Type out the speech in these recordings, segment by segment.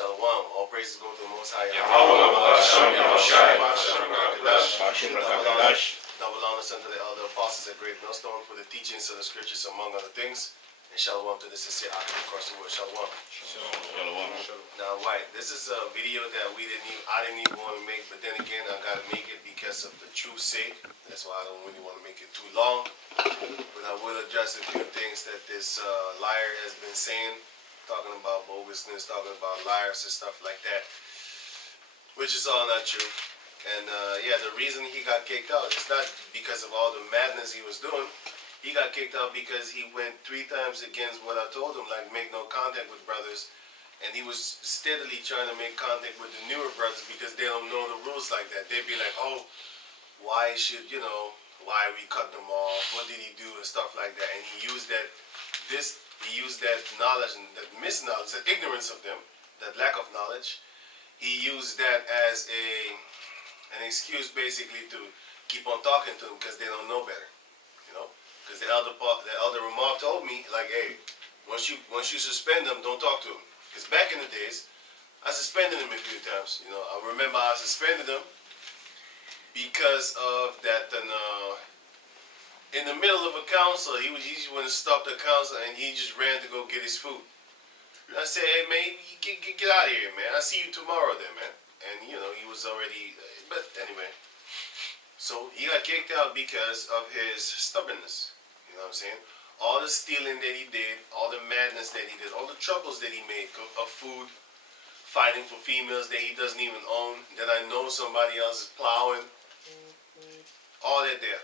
Shalom. All praises go to the Most High. Double honors unto the elder apostles at Great Millstone for the teachings of the scriptures, among other things. And shalom to the sincere active across the world. Shalom. Now, right, this is a video that I didn't even want to make, but then again, I gotta make it because of the truth's sake. That's why I don't really want to make it too long. But I will address a few things that this liar has been saying, talking about bogusness, talking about liars and stuff like that, which is all not true. And yeah, the reason he got kicked out is not because of all the madness he was doing. He got kicked out because he went 3 times against what I told him, like make no contact with brothers. And he was steadily trying to make contact with the newer brothers because they don't know the rules like that. They'd be like, oh, why should, why we cut them off? What did he do? And stuff like that. And he used that knowledge and that misknowledge, that ignorance of them, that lack of knowledge. He used that as an excuse basically to keep on talking to them because they don't know better, Because the elder Ramah told me, like, hey, once you suspend them, don't talk to them. Because back in the days, I suspended them a few times. I remember I suspended them because of that. In the middle of a council, he just wouldn't stop the council, and he just ran to go get his food. And I said, hey man, get out of here, man. I'll see you tomorrow then, man. And he was already. But anyway, so he got kicked out because of his stubbornness. You know what I'm saying? All the stealing that he did, all the madness that he did, all the troubles that he made of food, fighting for females that he doesn't even own, that I know somebody else is plowing, all that there,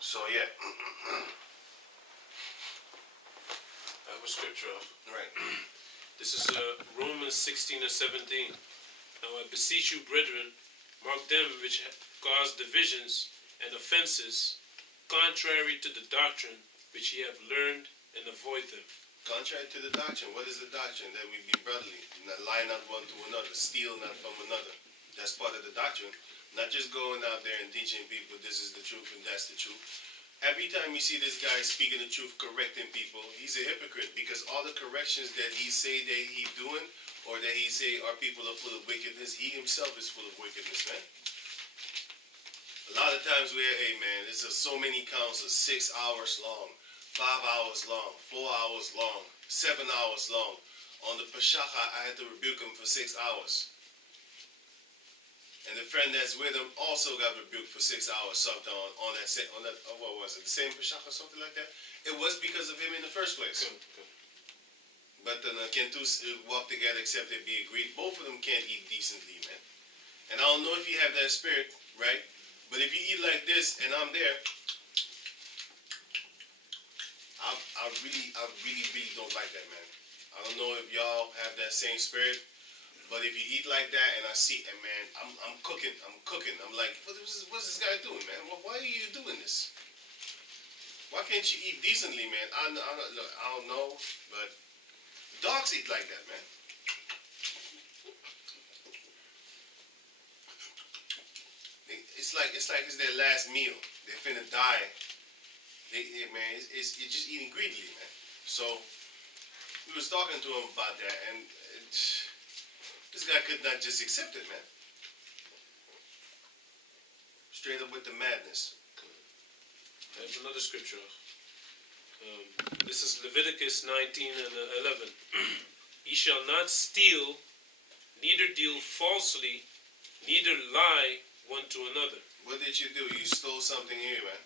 So yeah. I have a scripture. Right. This is Romans 16 and 17. Now I beseech you, brethren, mark them which cause divisions and offenses, contrary to the doctrine which ye have learned, and avoid them. Contrary to the doctrine, what is the doctrine? That we be brotherly, not lie not one to another, steal not from another. That's part of the doctrine. Not just going out there and teaching people this is the truth and that's the truth. Every time you see this guy speaking the truth, correcting people, he's a hypocrite because all the corrections that he say that he's doing or that he say our people are full of wickedness, he himself is full of wickedness, man. A lot of times we're, hey man, this is so many councils, 6 hours long, 5 hours long, 4 hours long, 7 hours long. On the Peshacha, I had to rebuke him for 6 hours. And the friend that's with him also got rebuked for 6 hours, something on that, what was it, the same Peshacha or something like that? It was because of him in the first place. But can two walk together except they be agreed? Both of them can't eat decently, man. And I don't know if you have that spirit, right? But if you eat like this and I'm there, I really don't like that, man. I don't know if y'all have that same spirit, but if you eat like that and I see, and man, I'm cooking. I'm like, what's this guy doing, man? Why are you doing this? Why can't you eat decently, man? I don't know, but dogs eat like that, man. It's like it's their last meal. They're finna die. Man, it's just eating greedily, man. So we was talking to him about that, and this guy could not just accept it, man. Straight up with the madness. I have another scripture. This is Leviticus 19 and 11. Ye shall not steal, neither deal falsely, neither lie one to another. What did you do? You stole something here, man.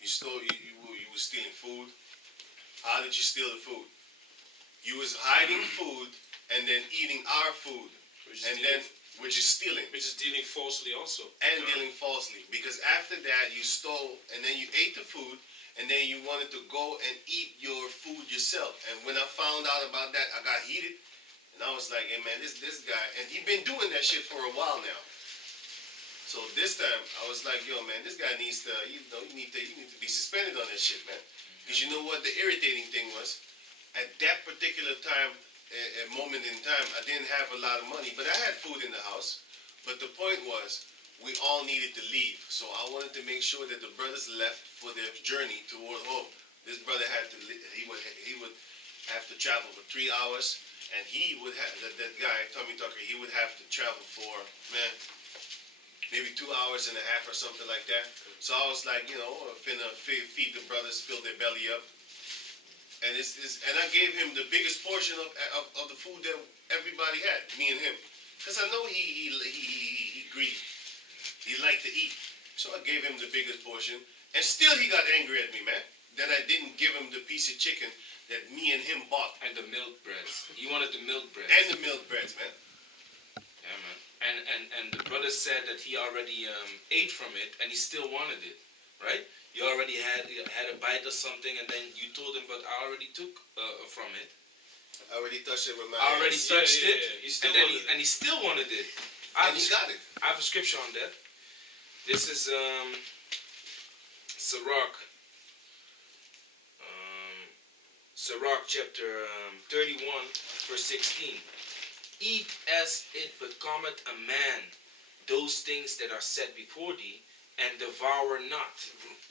You was stealing food. How did you steal the food? You was hiding food and then eating our food, which is stealing. Which is dealing falsely also. And dealing falsely, because after that you stole and then you ate the food and then you wanted to go and eat your food yourself. And when I found out about that, I got heated and I was like, hey man, this guy, and he been doing that shit for a while now. So this time I was like, yo man, this guy needs to, you need to be suspended on that shit, man. Because you know what the irritating thing was? At that particular time, a moment in time, I didn't have a lot of money, but I had food in the house. But the point was, we all needed to leave. So I wanted to make sure that the brothers left for their journey toward home. This brother had to, he would have to travel for 3 hours. and he would have that guy Tommy Tucker. He would have to travel for maybe 2 hours and a half or something like that. So I was like, finna feed the brothers, fill their belly up, and and I gave him the biggest portion of the food that everybody had, me and him, because I know he greedy. He liked to eat, so I gave him the biggest portion, and still he got angry at me, man, that I didn't give him the piece of chicken that me and him bought. And the milk breads. He wanted the milk breads. And the milk breads, man. Yeah, man. And the brother said that he already ate from it, and he still wanted it, right? You already had a bite or something, and then you told him, but I already took from it. I already touched it with my I already hands. touched it, He still and he still wanted it. And he got it. I have a scripture on that. This is Sirach chapter 31, verse 16. Eat as it becometh a man those things that are set before thee, and devour not,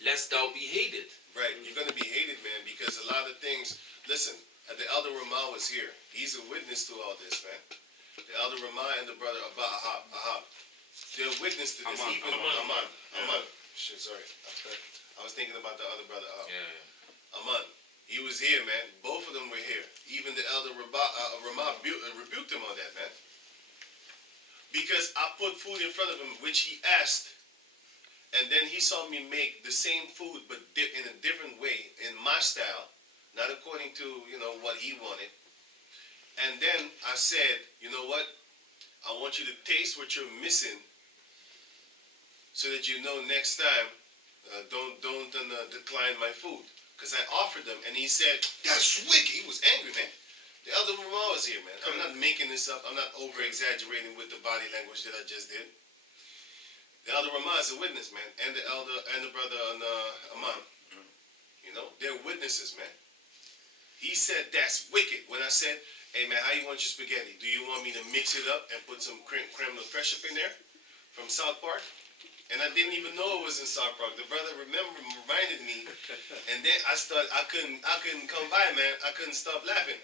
lest thou be hated. Right, you're going to be hated, man, because a lot of things. Listen, the elder Ramah was here. He's a witness to all this, man. The elder Ramah and the brother Ahab. They're a witness to this. Aman. Shit, sorry. I was thinking about the other brother. Aman. He was here, man. Both of them were here. Even the elder Ramah rebuked him on that, man. Because I put food in front of him, which he asked. And then he saw me make the same food, but in a different way, in my style. Not according to, what he wanted. And then I said, you know what? I want you to taste what you're missing, so that you know next time, don't decline my food. Because I offered them, and he said, that's wicked. He was angry, man. The elder Ramah was here, man. I'm not making this up. I'm not over-exaggerating with the body language that I just did. The elder Ramah is a witness, man, and the brother Aman. They're witnesses, man. He said, that's wicked. When I said, hey, man, how you want your spaghetti? Do you want me to mix it up and put some creme de fraiche up in there from South Park? And I didn't even know it was in South Park. The brother reminded me, and then I couldn't come by, man. I couldn't stop laughing.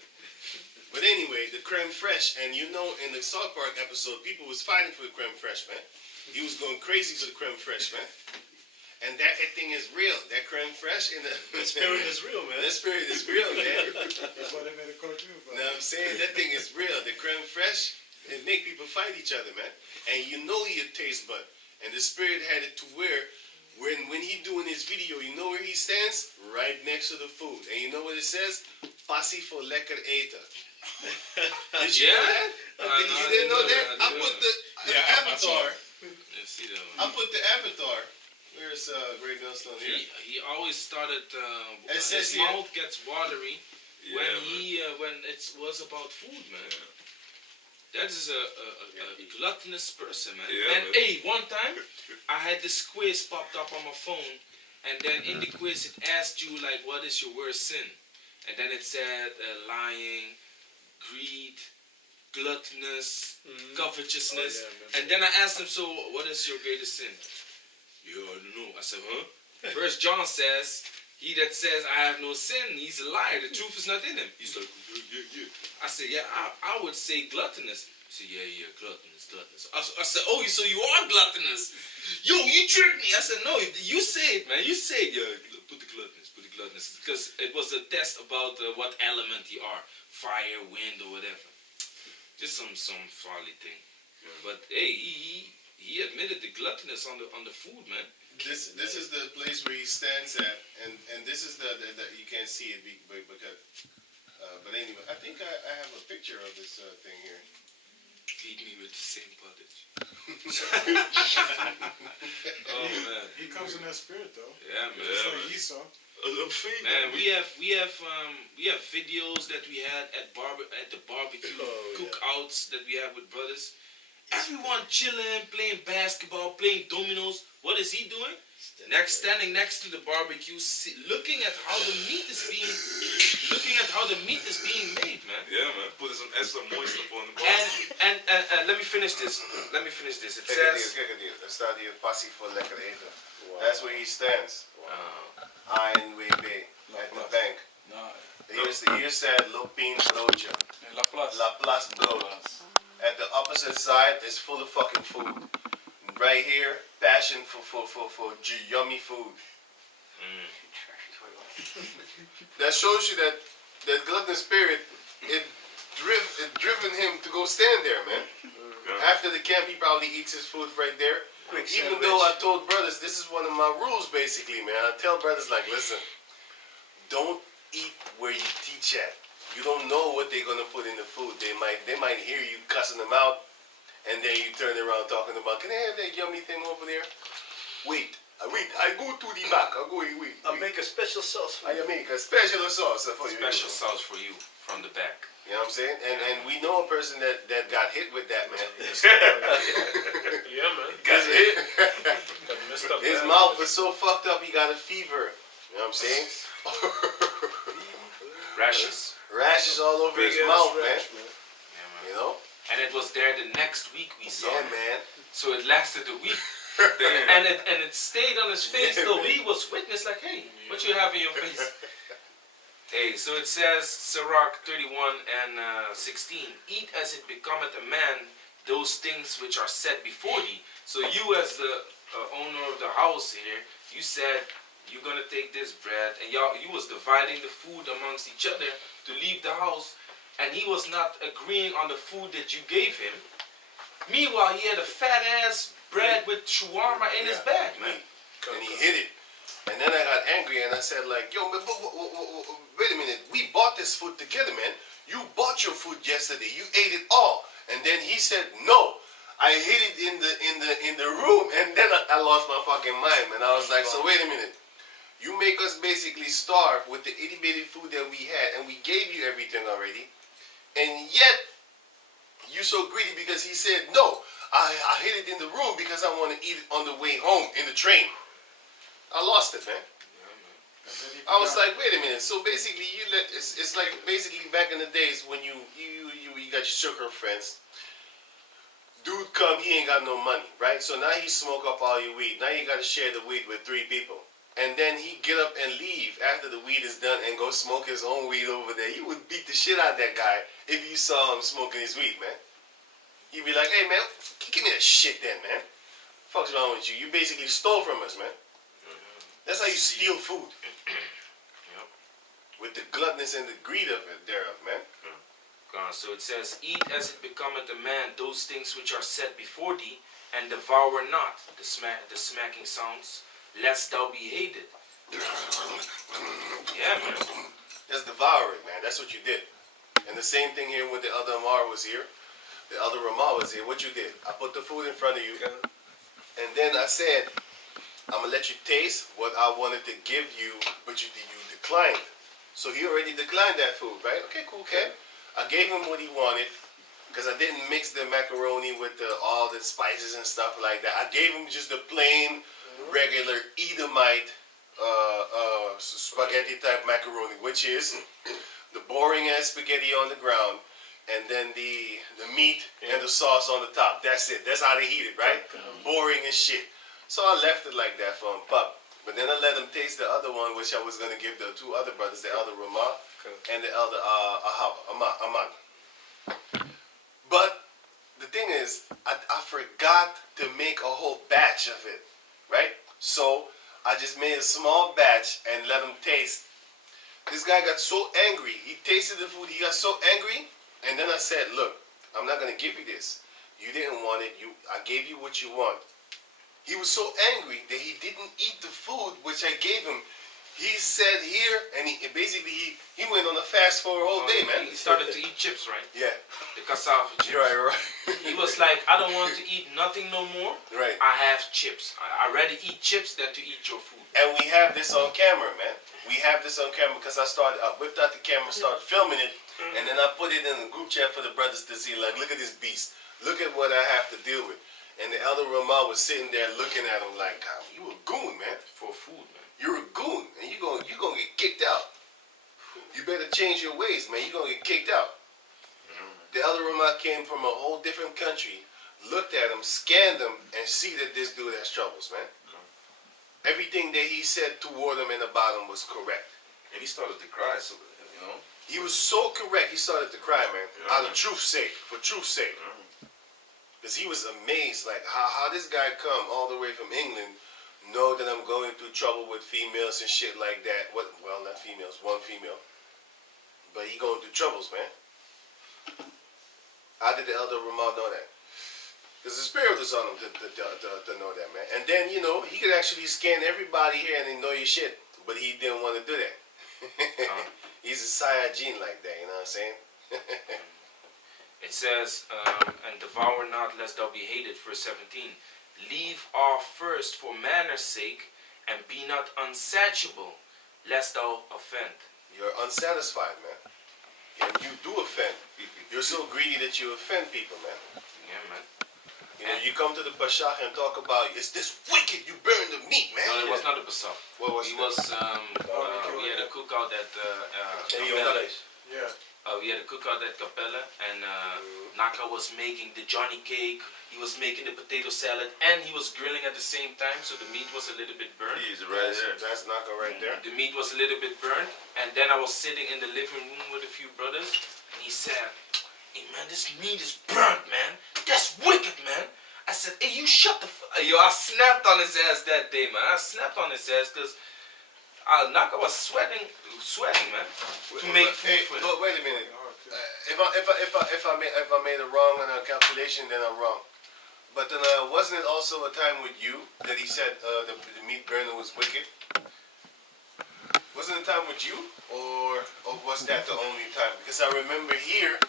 But anyway, the creme fraiche, and in the South Park episode, people was fighting for the creme fraiche, man. He was going crazy for the creme fraiche, man. And that thing is real. That creme fraiche in the spirit is real, man. That spirit is real, man. That's why they made a cartoon about it. Now I'm saying that thing is real. The creme fraiche, it make people fight each other, man. And he a taste bud. And the spirit had it to where when he doing his video, you know where he stands? Right next to the food. And you know what it says? Passie voor lekker eten. Did you know that? You didn't know that? I put the avatar. See that one. I put the avatar. Where's Great Millstone here? He always started. It says his here- mouth gets watery when it was about food, man. That is a gluttonous person, man. Yeah, and man. hey, one time I had this quiz popped up on my phone, and then in the quiz it asked you like, what is your worst sin? And then it said lying, greed, gluttonous, covetousness. And then I asked him, so what is your greatest sin? You don't know. I said, huh? First John says, he that says I have no sin, he's a liar. The truth is not in him. He's like, yeah. I said, yeah, I would say gluttonous. He said, yeah, gluttonous. I said, oh, so you are gluttonous. Yo, you tricked me. I said, no, you say it, man. You say it. Yeah, put the gluttonous. Because it was a test about what element you are. Fire, wind, or whatever. Just some folly thing. Yeah. But hey, he admitted the gluttonous on the food, man. This is the place where he stands at, and this is the you can't see it because but anyway, I think I have a picture of this thing here. Feed me with the same pottage. Oh man, He comes in that spirit though. Yeah, man. Just Yeah, like man. Esau. Man, we have videos that we had at the barbecue cookouts that we have with brothers. Everyone chilling, playing basketball, playing dominoes. What is he doing? Standing next to the barbecue, looking at how the meat is being made, man. Yeah, man. Putting some extra moist up on the And let me finish this. It says. Kijk het hier. Er staat hier passie voor lekker eten. That's where he stands. ANWB at the bank. Here said Lopin Bloja. La Place. La Place Bloja. At the opposite side is full of fucking food. Right here, passion for yummy food. That shows you that gluttonous spirit, it driven him to go stand there, man. After the camp, he probably eats his food right there. Even though I told brothers, this is one of my rules, basically, man. I tell brothers, like, listen, don't eat where you teach at. You don't know what they're gonna put in the food. They might hear you cussing them out, and then you turn around talking about, can I have that yummy thing over there? Wait, I go to the back. Wait. I'll make a special sauce for I you. make a special sauce for you. Special sauce for you from the back. You know what I'm saying? And we know a person that got hit with that, man. Yeah, man. Got hit. Got messed up. His bad. mouth was so fucked up, he got a fever. You know what I'm saying? Rashes. Rashes all over Big his ass mouth, rash, man. Yeah, man. You know? And it was there the next week we saw Yeah, him. man. So it lasted a week. and it stayed on his face till we was witness like, hey, what you have in your face? Hey, so it says, Sirach 31 and 16, eat as it becometh a man those things which are set before thee. So you as the owner of the house here, you said you're going to take this bread, and you was dividing the food amongst each other to leave the house, and he was not agreeing on the food that you gave him. Meanwhile, he had a fat ass bread with shawarma in his bag, man. And he hit it. And then I got angry and I said, like, yo, man, wait a minute. We bought this food together, man. You bought your food yesterday. You ate it all. And then he said, no. I hid it in the room. And then I lost my fucking mind, man. I was like, so wait a minute. You make us basically starve with the itty bitty food that we had, and we gave you everything already. And yet, you're so greedy because he said, no, I hid it in the room because I want to eat it on the way home in the train. I lost it, man. I was like, wait a minute. So basically, it's like basically back in the days when you got your sugar friends. Dude come, he ain't got no money, right? So now he smoke up all your weed. Now you got to share the weed with 3 people. And then he get up and leave after the weed is done and go smoke his own weed over there. You would beat the shit out of that guy if you saw him smoking his weed, man. You'd be like, hey, man, give me that shit then, man. Fuck's wrong with you? You basically stole from us, man. That's how you steal food. Yep. With the gluttoness and the greed of it thereof, man. So it says, eat as it becometh a man those things which are set before thee, and devour not the smacking sounds, lest thou be hated. Yeah, man. That's devouring, man. That's what you did. And the same thing here when the other Amar was here. The other Ramah was here. What you did? I put the food in front of you. And then I said, I'm going to let you taste what I wanted to give you, but you declined. So he already declined that food, right? Okay, cool, okay. I gave him what he wanted because I didn't mix the macaroni with all the spices and stuff like that. I gave him just the plain, regular Edomite spaghetti type macaroni, which is the boring ass spaghetti on the ground, and then the meat and the sauce on the top. That's it. That's how they eat it, right? Boring as shit. So I left it like that for him, pup. But then I let him taste the other one, which I was going to give the 2 other brothers, the elder Ramah and the elder Ahmad. But the thing is, I forgot to make a whole batch of it, right? So I just made a small batch and let him taste. This guy got so angry. He tasted the food. He got so angry. And then I said, look, I'm not going to give you this. You didn't want it. I gave you what you want. He was so angry that he didn't eat the food which I gave him. He said here, and he went on a fast for a whole day, man. He started to eat chips, right? Yeah. The cassava chips. Right. He was like, I don't want to eat nothing no more. Right. I have chips. I rather eat chips than to eat your food. And we have this on camera, man. We have this on camera because I whipped out the camera, started filming it, and then I put it in the group chat for the brothers to see, like, look at this beast. Look at what I have to deal with. And the elder Ramah was sitting there looking at him like, God, you a goon, man. For food, man. You're a goon, and you're gonna get kicked out. You better change your ways, man. You're gonna get kicked out. The elder Ramah came from a whole different country, looked at him, scanned him, and see that this dude has troubles, man. Everything that he said toward him and about him was correct. And he started to cry. So, know? He was so correct. He started to cry, man. Yeah, Out of man. truth's sake, for truth's sake. Yeah. Because he was amazed, like how this guy come all the way from England, know that I'm going through trouble with females and shit like that. What? Well, not females, one female, but he going through troubles, man. How did the elder Ramon know that? Because the spirit was on him to know that, man. And then he could actually scan everybody here and they know your shit, but he didn't want to do that. He's a Saiyajin like that, you know what I'm saying? It says, and devour not lest thou be hated, verse 17. Leave off first for manners' sake, and be not unsatiable, lest thou offend. You're unsatisfied, man. And you do offend people. You're so greedy that you offend people, man. Yeah, man. You come to the Pashach and talk about, it's this wicked, you burn the meat, man. No, it was not a basar. What was It it? was, we had a cookout at Hey, yo, Capella. nice. Yeah. We had a cookout at Capella, and Naka was making the Johnny cake, he was making the potato salad, and he was grilling at the same time, so the meat was a little bit burnt. He's right there. That's Naka right there. The meat was a little bit burnt, and then I was sitting in the living room with a few brothers, and he said, "Hey man, this meat is burnt, man. That's wicked, man." I said, "Hey, you shut the Yo, I snapped on his ass that day, man. I snapped on his ass because Naka was sweating, man, to make food for him. Wait a minute. If I made a wrong calculation, then I'm wrong. But then wasn't it also a time with you that he said the meat burner was wicked? Wasn't it a time with you, or was that the only time? Because I remember here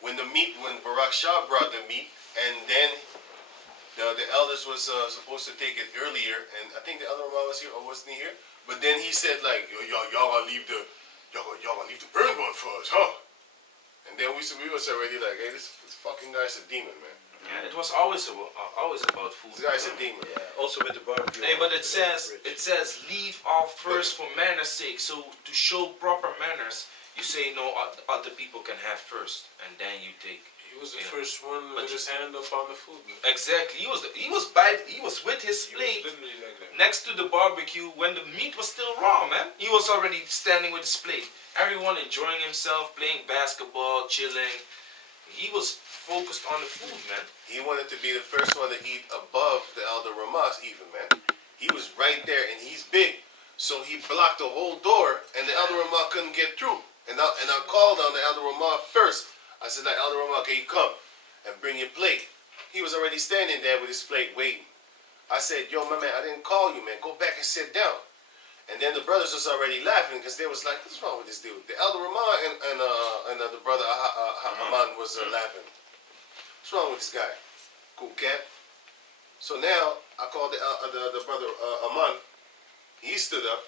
when Barak Shah brought the meat, and then the elders was supposed to take it earlier, and I think the other one was here, or wasn't he here? But then he said like, y'all gonna leave the burn board for us, huh? And then we was already like, hey, this fucking guy's a demon, man. Yeah, it was always about food. This guy's a demon. Yeah, also with the barbecue. Hey, but it says leave off first for manners' sake. So to show proper manners, you say no, other people can have first, and then you take. He was the Yeah. first one But with his hand up on the food. Man. Exactly. He was with his He was plate literally like that. next to the barbecue when the meat was still raw, man. He was already standing with his plate. Everyone enjoying himself, playing basketball, chilling. He was focused on the food, man. He wanted to be the first one to eat above the Elder Ramas even, man. He was right there, and he's big. So he blocked the whole door, and the Elder Ramah couldn't get through. And I called on the Elder Ramah first. I said, like, Elder Ramah, can you come and bring your plate? He was already standing there with his plate waiting. I said, yo, my man, I didn't call you, man. Go back and sit down. And then the brothers was already laughing because they was like, what's wrong with this dude? The Elder Ramah and the brother Haman was laughing. What's wrong with this guy? Cool cat. So now I called the brother Aman. He stood up,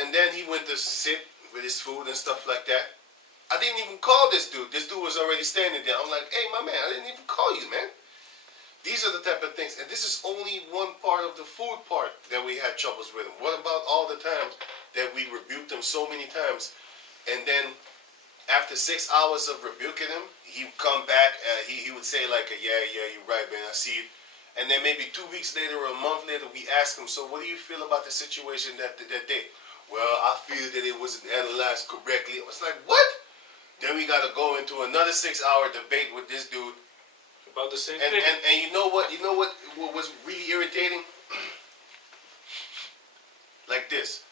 and then he went to sit with his food and stuff like that. I didn't even call this dude. This dude was already standing there. I'm like, hey, my man, I didn't even call you, man. These are the type of things, and this is only one part of the food part that we had troubles with him. What about all the times that we rebuked him so many times, and then after 6 hours of rebuking him, he would come back. He would say like, yeah, you're right, man. I see it. And then maybe 2 weeks later or a month later, we ask him, so what do you feel about the situation that day? Well, I feel that it wasn't analyzed correctly. I was like, what? Then we got to go into another 6-hour debate with this dude. About the same And thing. you know what? You know what was really irritating? Like this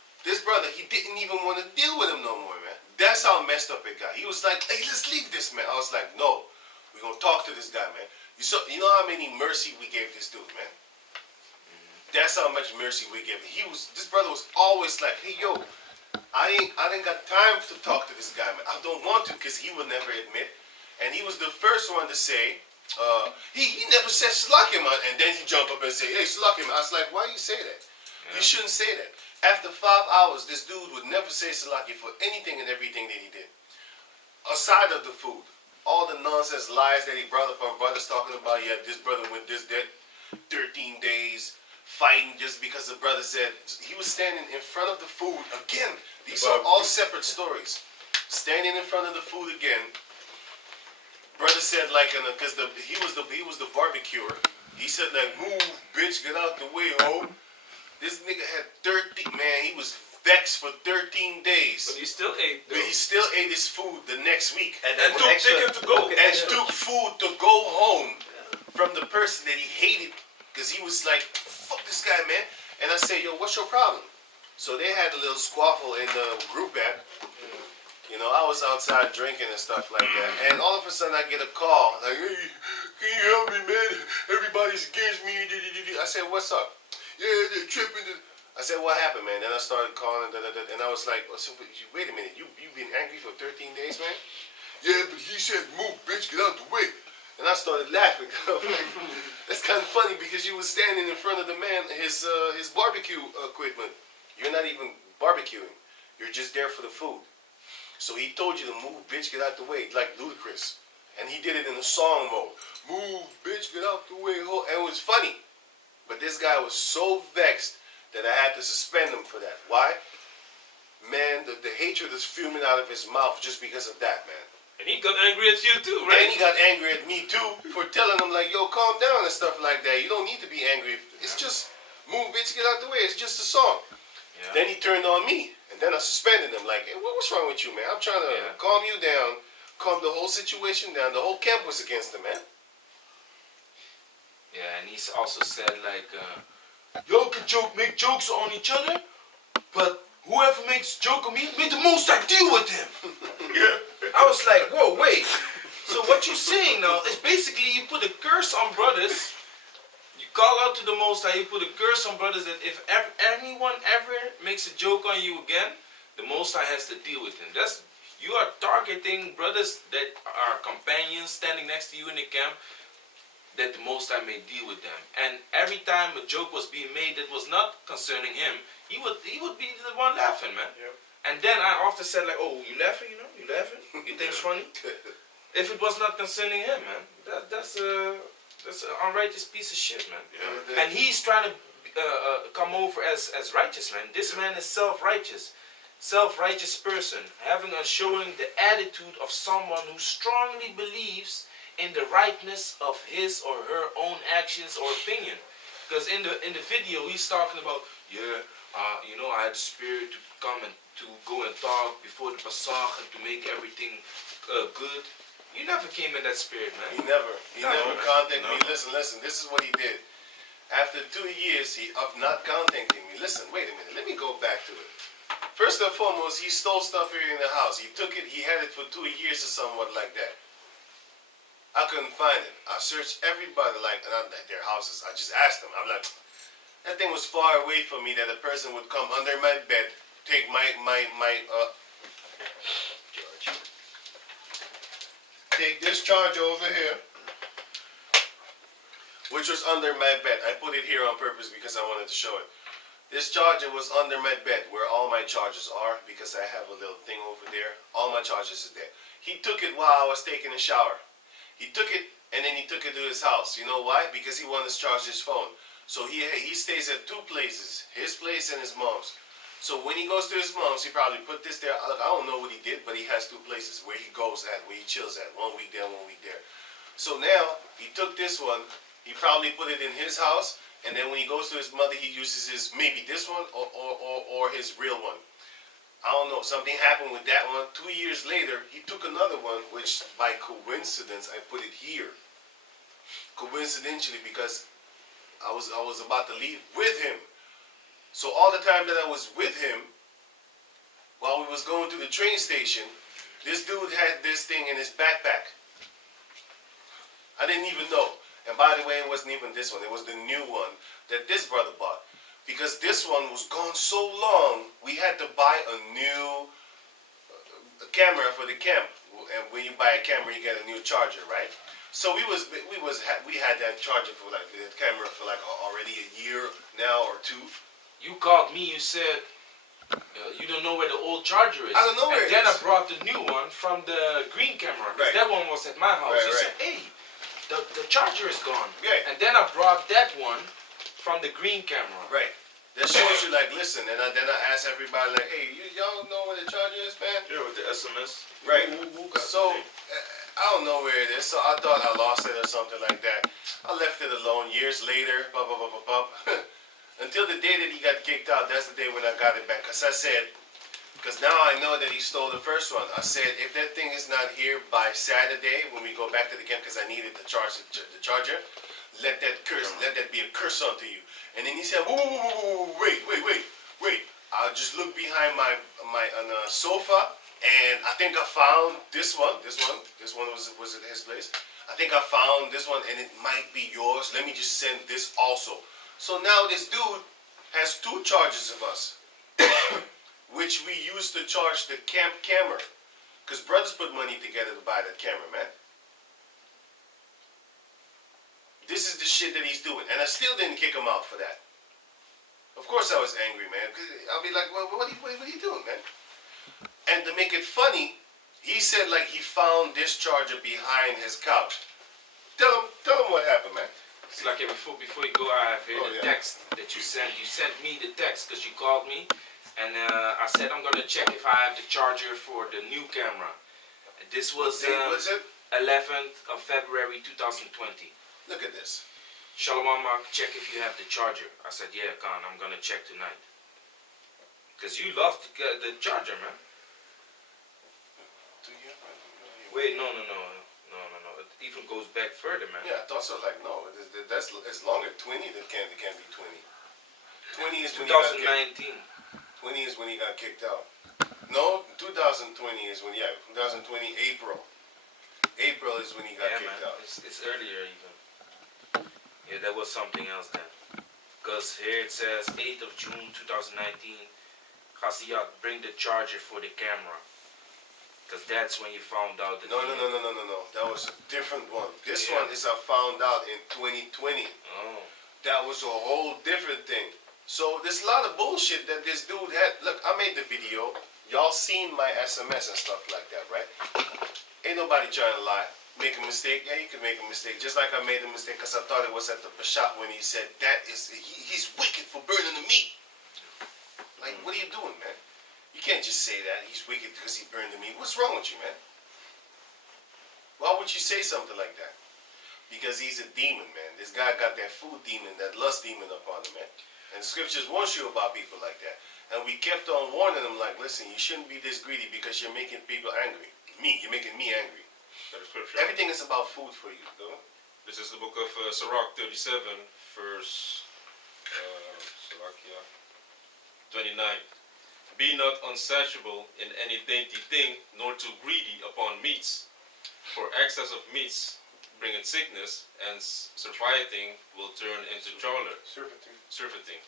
brother, he didn't even want to deal with him no more, man. That's how messed up it got. He was like, hey, let's leave this, man. I was like, no, we're gonna talk to this guy, man. You know how many mercy we gave this dude, man. That's how much mercy we gave him. This brother was always like, hey, yo, I didn't got time to talk to this guy, man. I don't want to, because he would never admit. And he was the first one to say, he never said Slakim, and then he jumped up and said, hey, Slakim. I was like, why you say that? Yeah. You shouldn't say that. After 5 hours, this dude would never say Salaki for anything and everything that he did. Aside of the food, all the nonsense lies that he brought up on brothers talking about, yeah, this brother went this, that, 13 days, fighting just because the brother said, he was standing in front of the food again. These are all separate stories. Standing in front of the food again, brother said like, because he was the barbecuer. He said like, move, bitch, get out the way, ho. This nigga had 30, man, he was vexed for 13 days. But he still ate. But he still ate his food the next week. And And took ticket to go. and took food to go home from the person that he hated because he was like, fuck this guy, man. And I said, yo, what's your problem? So they had a little squabble in the group back. You know, I was outside drinking and stuff like that. And all of a sudden I get a call. Like, hey, can you help me, man? Everybody's against me. I said, what's up? Yeah, they're tripping. I said, what happened, man? Then I started calling, and I was like, wait a minute, you've been angry for 13 days, man? Yeah, but he said, move, bitch, get out the way. And I started laughing. That's kind of funny because you was standing in front of the man, his barbecue equipment. You're not even barbecuing. You're just there for the food. So he told you to move, bitch, get out the way, like Ludacris. And he did it in a song mode. Move, bitch, get out the way. And it was funny. But this guy was so vexed that I had to suspend him for that. Why? Man, the hatred is fuming out of his mouth just because of that, man. And he got angry at you too, right? And he got angry at me too for telling him like, yo, calm down and stuff like that. You don't need to be angry. It's just, move, bitch, get out the way. It's just a song. Yeah. Then he turned on me. And then I suspended him like, hey, what's wrong with you, man? I'm trying to calm you down, calm the whole situation down. The whole camp was against him, man. Yeah, and he also said like, y'all can make jokes on each other, but whoever makes a joke on me, may the most I deal with him. I was like, whoa, wait. So what you're saying now is basically you put a curse on brothers. You call out to the Most High, you put a curse on brothers that if anyone ever makes a joke on you again, the Most High has to deal with him. You are targeting brothers that are companions standing next to you in the camp, that the Most High may deal with them. And every time a joke was being made that was not concerning him, he would be the one laughing, man. Yep. And then I often said like, oh, you laughing, you know? You laughing? You think it's funny? If it was not concerning him, man, that's an unrighteous piece of shit, man. Yeah. And he's trying to come over as righteous, man. This man is self-righteous person, showing the attitude of someone who strongly believes in the rightness of his or her own actions or opinion. Because in the video, he's talking about, I had the spirit to come and to go and talk before the Passach and to make everything good. You never came in that spirit, man. He never contacted me. No. Listen, this is what he did. After 2 years of not contacting me, listen, wait a minute, let me go back to it. First and foremost, he stole stuff here in the house. He took it, he had it for 2 years or somewhat like that. I couldn't find it. I searched everybody, like their houses. I just asked them. I'm like, that thing was far away from me that a person would come under my bed, take George. Take this charger over here, which was under my bed. I put it here on purpose because I wanted to show it. This charger was under my bed where all my chargers are because I have a little thing over there. All my chargers is there. He took it while I was taking a shower. He took it and then he took it to his house. You know why? Because he wanted to charge his phone. So he stays at 2 places, his place and his mom's. So when he goes to his mom's, he probably put this there. Look, I don't know what he did, but he has 2 places where he goes at, where he chills at. 1 week there, 1 week there. So now he took this one. He probably put it in his house. And then when he goes to his mother, he uses his, maybe this one or his real one. I don't know. Something happened with that one. 2 years later, he took another one, which by coincidence, I put it here. Coincidentally, because I was about to leave with him. So all the time that I was with him, while we was going to the train station, this dude had this thing in his backpack. I didn't even know. And by the way, it wasn't even this one. It was the new one that this brother bought. Because this one was gone so long, we had to buy a new camera for the camp. And when you buy a camera, you get a new charger, right? So we had that charger for like the camera for like already a year now or 2. You called me, you said, you don't know where the old charger is. I don't know where and it then is. I brought the new one from the green camera. Because Right. that one was at my house. Right, He right. said, hey, the charger is gone. Yeah. And then I brought that one from the green camera. Right. That shows you like, listen, and then I asked everybody like, hey, y'all know where the charger is, man? Yeah, with the SMS. Right. Who got So, the thing? I don't know where it is, so I thought I lost it or something like that. I left it alone. Years later, Until the day that he got kicked out, that's the day when I got it back. Because I said, because now I know that he stole the first one. I said, if that thing is not here by Saturday, when we go back to the camp, because I needed to charge the charger, let that be a curse unto you. And then he said, whoa, wait. I just looked behind my on the sofa, and I think I found this one. This one was at his place. I think I found this one, and it might be yours. Let me just send this also. So now this dude has 2 charges of us. Which we use to charge the camp camera. Because brothers put money together to buy that camera, man. This is the shit that he's doing. And I still didn't kick him out for that. Of course I was angry, man. Because I'll be like, well, what are you doing, man? And to make it funny, he said like he found this charger behind his couch. Tell him what happened, man. It's like before you go, I have here the text that you sent. You sent me the text because you called me. And I said I'm gonna check if I have the charger for the new camera. This was What's it? 11th of February 2020. Look at this. Shalom, Mark, check if you have the charger. I said, yeah, Khan, I'm gonna check tonight. Because you lost the charger, man. Wait, no. It even goes back further, man. Yeah, I thought so. Like, no, that's it's longer. 20 that can't be 20. 20 is when he got kicked. 2019. 20 is when he got kicked out. No, 2020 is when, 2020 April. April is when he got kicked out. It's earlier even. Yeah, that was something else then. Because here it says 8th of June 2019, Hasiyat, bring the charger for the camera. Because that's when you found out that. No. That was a different one. This Yeah. one is I found out in 2020. Oh. That was a whole different thing. So there's a lot of bullshit that this dude had. Look, I made the video. Y'all seen my SMS and stuff like that, right? Ain't nobody trying to lie. Make a mistake. Yeah, you can make a mistake. Just like I made a mistake because I thought it was at the Peshat when he said, he's wicked for burning the meat. Like, what are you doing, man? You can't just say that. He's wicked because he burned the meat. What's wrong with you, man? Why would you say something like that? Because he's a demon, man. This guy got that food demon, that lust demon upon him, man. And the scriptures warns you about people like that. And we kept on warning them like, listen, you shouldn't be this greedy because you're making people angry. You're making me angry. That is scripture. Everything is about food for you, though. This is the book of Sirach 37, verse 29. Be not unsatiable in any dainty thing, nor too greedy upon meats. For excess of meats bringeth sickness, and surfeiting will turn into choler. Surfeiting.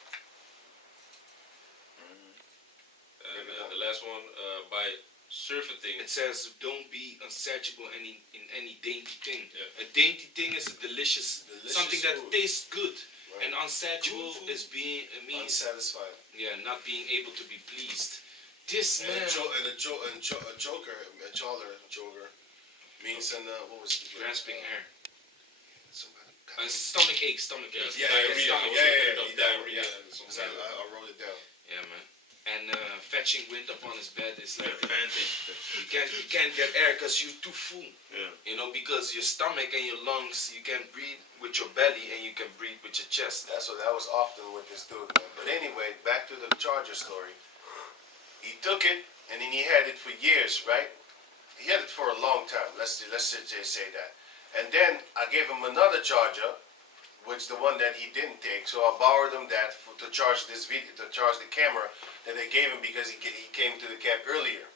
And the last one, by surfeiting. It says, don't be unsatiable in any dainty thing. Yeah. A dainty thing is a delicious something that food. tastes good. Right. And unsatiable Good food. is means Unsatisfied. not being able to be pleased. This And man, a choker means what was it? grasping air. Somebody. Stomach ache. Yeah, Diarrhea. I wrote it down. Yeah, man. And fetching wind upon his bed is like Panting. you can't get air because you're too full. Yeah. You know, because your stomach and your lungs, you can breathe with your belly and you can breathe with your chest. That was often with this dude, man. But anyway, back to the charger story. He took it and then he had it for years, right? He had it for a long time. Let's just say that. And then I gave him another charger, which the one that he didn't take. So I borrowed him that to charge this video, to charge the camera that they gave him because he came to the camp earlier.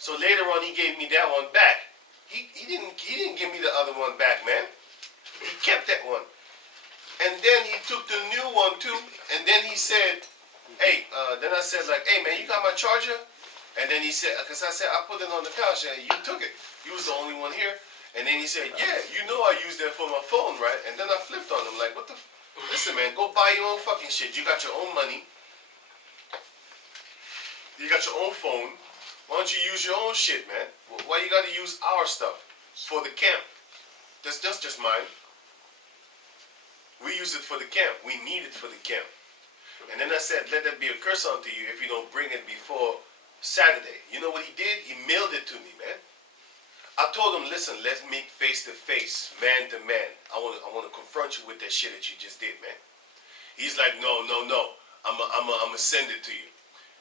So later on, he gave me that one back. He didn't give me the other one back, man. He kept that one. And then he took the new one too. And then he said, hey, then I said like, hey man, you got my charger? And then he said, because I said, I put it on the couch and you took it. You was the only one here. And then he said, yeah, you know I used that for my phone, right? And then I flipped on him like, what the listen man, go buy your own fucking shit. You got your own money. You got your own phone. Why don't you use your own shit, man? Why you gotta use our stuff for the camp? That's just mine. We use it for the camp. We need it for the camp. And then I said, let that be a curse unto you if you don't bring it before Saturday. You know what he did? He mailed it to me, man. I told him, listen, let's meet face to face, man to man. I want to confront you with that shit that you just did, man. He's like, no, I'm gonna send it to you.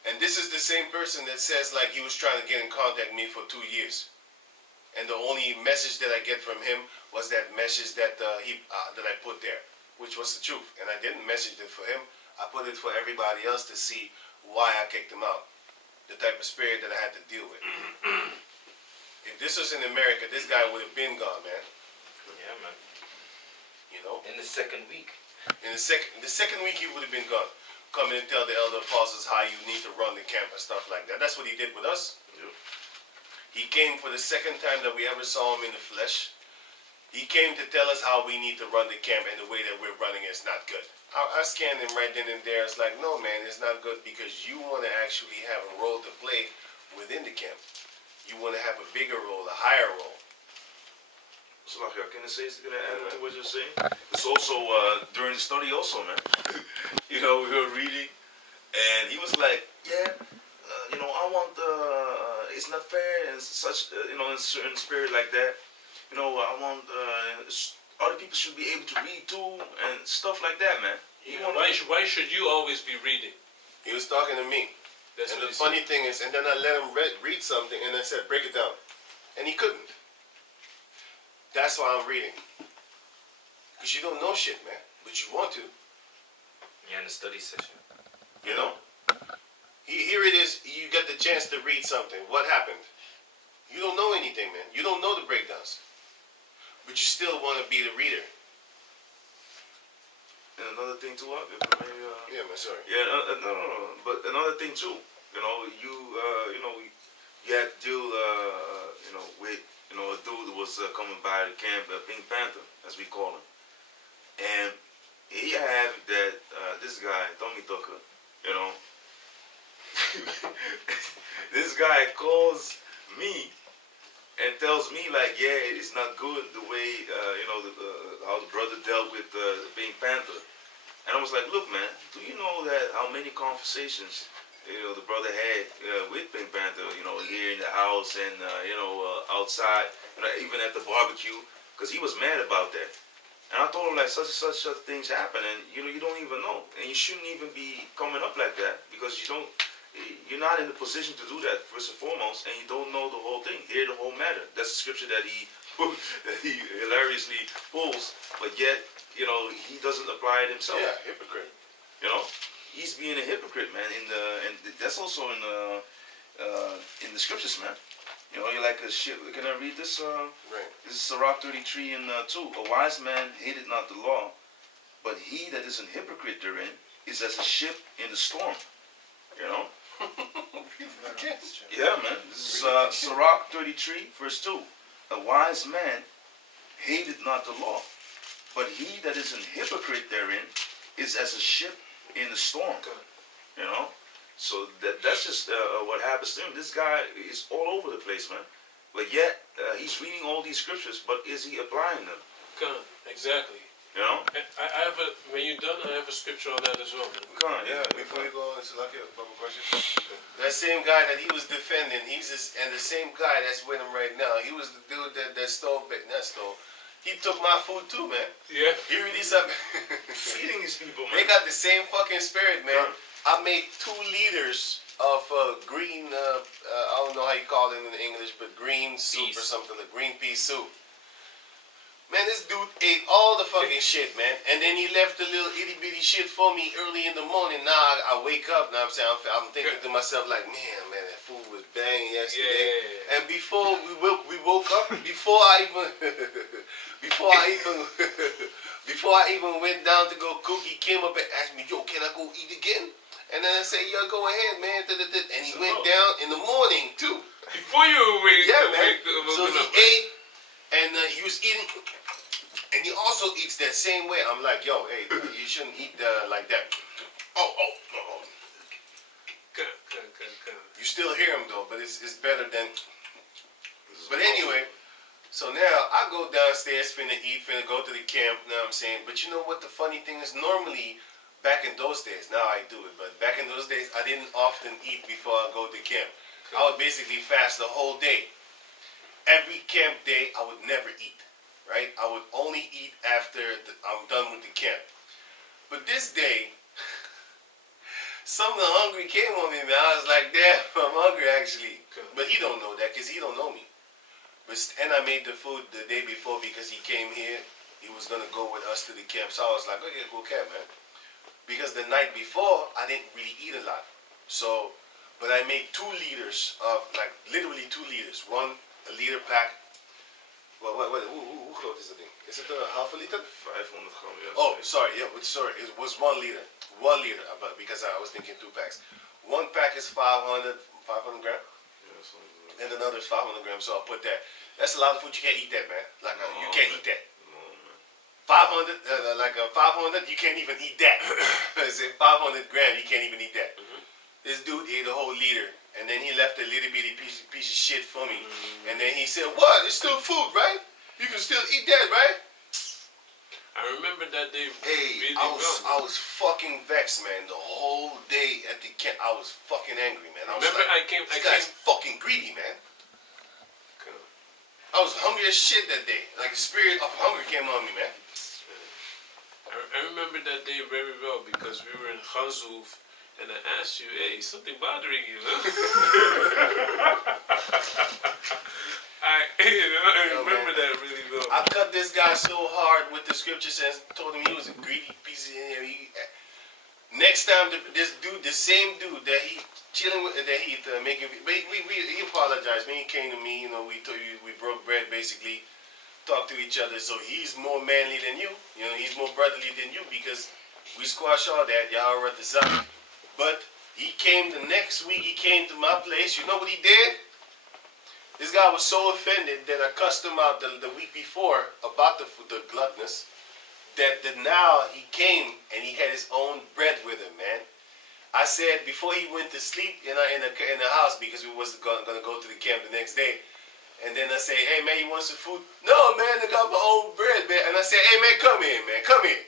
And this is the same person that says like he was trying to get in contact with me for 2 years. And the only message that I get from him was that message that that I put there, which was the truth. And I didn't message it for him. I put it for everybody else to see why I kicked him out. The type of spirit that I had to deal with. If this was in America, this guy would have been gone, man. Yeah, man. You know? In the second week. In the second week, he would have been gone. Come in and tell the elder apostles how you need to run the camp and stuff like that. That's what he did with us. Yep. He came for the second time that we ever saw him in the flesh. He came to tell us how we need to run the camp, and the way that we're running is not good. I scanned him right then and there. It's like, no, man, it's not good because you want to actually have a role to play within the camp. You want to have a bigger role, a higher role. Slachia, can I say something to add to what you're saying? It's also during the study also, man. You know, we were reading, and he was like, yeah, you know, I want it's not fair and such, you know, in a certain spirit like that. You know, I want other people should be able to read too and stuff like that, man. Yeah, why should you always be reading? He was talking to me. That's And what the he funny thing is, and then I let him read something, and I said, break it down. And he couldn't. That's why I'm reading. Because you don't know shit, man. But you want to. Yeah, in the study session. You know? Here it is, you get the chance to read something. What happened? You don't know anything, man. You don't know the breakdowns. But you still want to be the reader. And another thing too, if I may, Yeah, man, sorry. yeah, no. But another thing too, you know, you had to deal, you know, with, you know, a dude that was coming by the camp, Pink Panther, as we call him. And he had that, this guy, Tommy Tucker, you know, this guy calls me and tells me like, yeah, it's not good the way, you know, how the brother dealt with the Pink Panther. And I was like, look, man, do you know that how many conversations, you know, the brother had with Pink Panther, you know, here in the house and, you know, outside, you know, even at the barbecue, because he was mad about that. And I told him like such things happen, and you know you don't even know, and you shouldn't even be coming up like that because you're not in the position to do that first and foremost, and you don't know the whole thing, hear the whole matter. That's the scripture that he hilariously pulls, but yet you know he doesn't apply it himself. Yeah, hypocrite. You know, he's being a hypocrite, man. And that's also in the scriptures, man. You know, you're like a shit. Can I read this? Right. This is Sirach 33 and 2. A wise man hated not the law, but he that is an hypocrite therein is as a ship in the storm. You know? Yeah, man. This is Sirach 33, verse 2. A wise man hated not the law, but he that is an hypocrite therein is as a ship in the storm. You know? So that's just what happens to him. This guy is all over the place, man. But yet, he's reading all these scriptures, but is he applying them? Exactly. You know? I have when you're done, I have a scripture on that as well, man. Yeah, before you go on, it's like a question. That same guy that he was defending, and the same guy that's with him right now, he was the dude that stole, he took my food too, man. Yeah. He really something. Feeding these people, man. They got the same fucking spirit, man. I made 2 liters of green, I don't know how you call it in English, but green soup or something, like green pea soup. Man, this dude ate all the fucking shit, man. And then he left a little itty bitty shit for me early in the morning. Now I wake up, now I'm thinking to myself like, man, that food was banging yesterday. Yeah. And before we woke up, before I even went down to go cook, he came up and asked me, yo, can I go eat again? And then I said, yo, go ahead, man. And he went down in the morning, too. Before you wake Yeah, man. So he up, ate, and he was eating, and he also eats that same way. I'm like, yo, hey, you shouldn't eat like that. Oh. You still hear him, though, but it's better than... But anyway, so now I go downstairs, finna go to the camp, you know what I'm saying? But you know what the funny thing is? Normally... Back in those days, now I do it, but back in those days, I didn't often eat before I go to camp. I would basically fast the whole day. Every camp day, I would never eat, right? I would only eat after I'm done with the camp. But this day, something hungry came on me, man. I was like, damn, I'm hungry actually. But he don't know that because he don't know me. And I made the food the day before because he came here. He was gonna go with us to the camp. So I was like, okay, cool camp, man. Because the night before, I didn't really eat a lot. So, but I made 2 liters of, like, literally 2 liters. One, a liter pack. Who closed this thing? Is it a half a liter? 500 gram, yes. Oh, sorry, yeah, sorry. It was 1 liter. 1 liter, because I was thinking 2 packs. One pack is 500 gram, Yeah, something like and another is 500 grams. So I'll put that. That's a lot of food. You can't eat that, man. Like, you can't eat that. no, man. 500, like a 500, you can't even eat that. I said 500 grams, you can't even eat that. This dude ate a whole liter, and then he left a little bitty piece of shit for me. And then he said, "What? It's still food, right? You can still eat that, right?" I remember that day Hey, really I well. was fucking vexed, man. The whole day at the camp, I was fucking angry, man. I was Remember like, this guy's fucking greedy, man. I was hungry as shit that day. Like the spirit of hunger came on me, man. I remember that day very well because we were in Ganzhoef and I asked you, hey, is something bothering you, huh? I remember that really well. I cut this guy so hard with the scriptures and told him he was a greedy piece of next time, this dude, the same dude that he chilling with, that he making, he apologized. Man, he came to me, you know, we broke bread basically, talked to each other. So he's more manly than you, you know, he's more brotherly than you because we squash all that. Y'all are at the side. But he came the next week. He came to my place. You know what he did? This guy was so offended that I cussed him out the week before about the gluttonous. That now he came and he had his own bread with him, man. I said before he went to sleep in the house because we was gonna go to the camp the next day, and then I say, "Hey man, you want some food?" "No man, I got my own bread, man." And I said, "Hey man, come here, man, come here."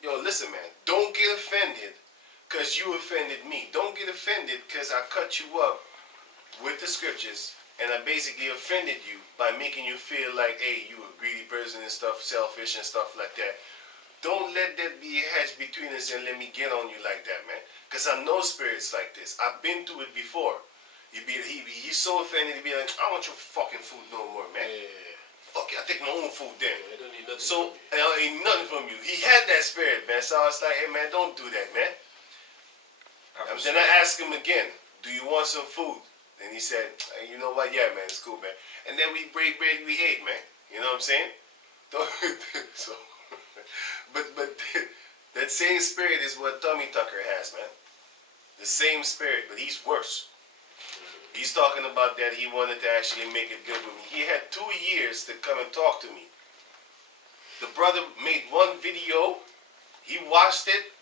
Yo, listen, man, don't get offended because you offended me. Don't get offended because I cut you up with the scriptures and I basically offended you by making you feel like, hey, you a greedy person and stuff, selfish and stuff like that. Don't let that be a hedge between us and let me get on you like that, man. Because I know spirits like this. I've been through it before. He's so offended, he'd be like, "I don't want your fucking food no more, man. Fuck it, I take my own food then." I don't need nothing So, from you. ain't nothing from you. He had that spirit, man. So I was like, "Hey, man, don't do that, man." And then I asked him again, "Do you want some food?" And he said, "Hey, you know what? Yeah, man, it's cool, man." And then we break bread, we ate, man. You know what I'm saying? So, but that same spirit is what Tommy Tucker has, man. The same spirit, but he's worse. He's talking about that he wanted to actually make it good with me. He had 2 years to come and talk to me. The brother made one video. He watched it.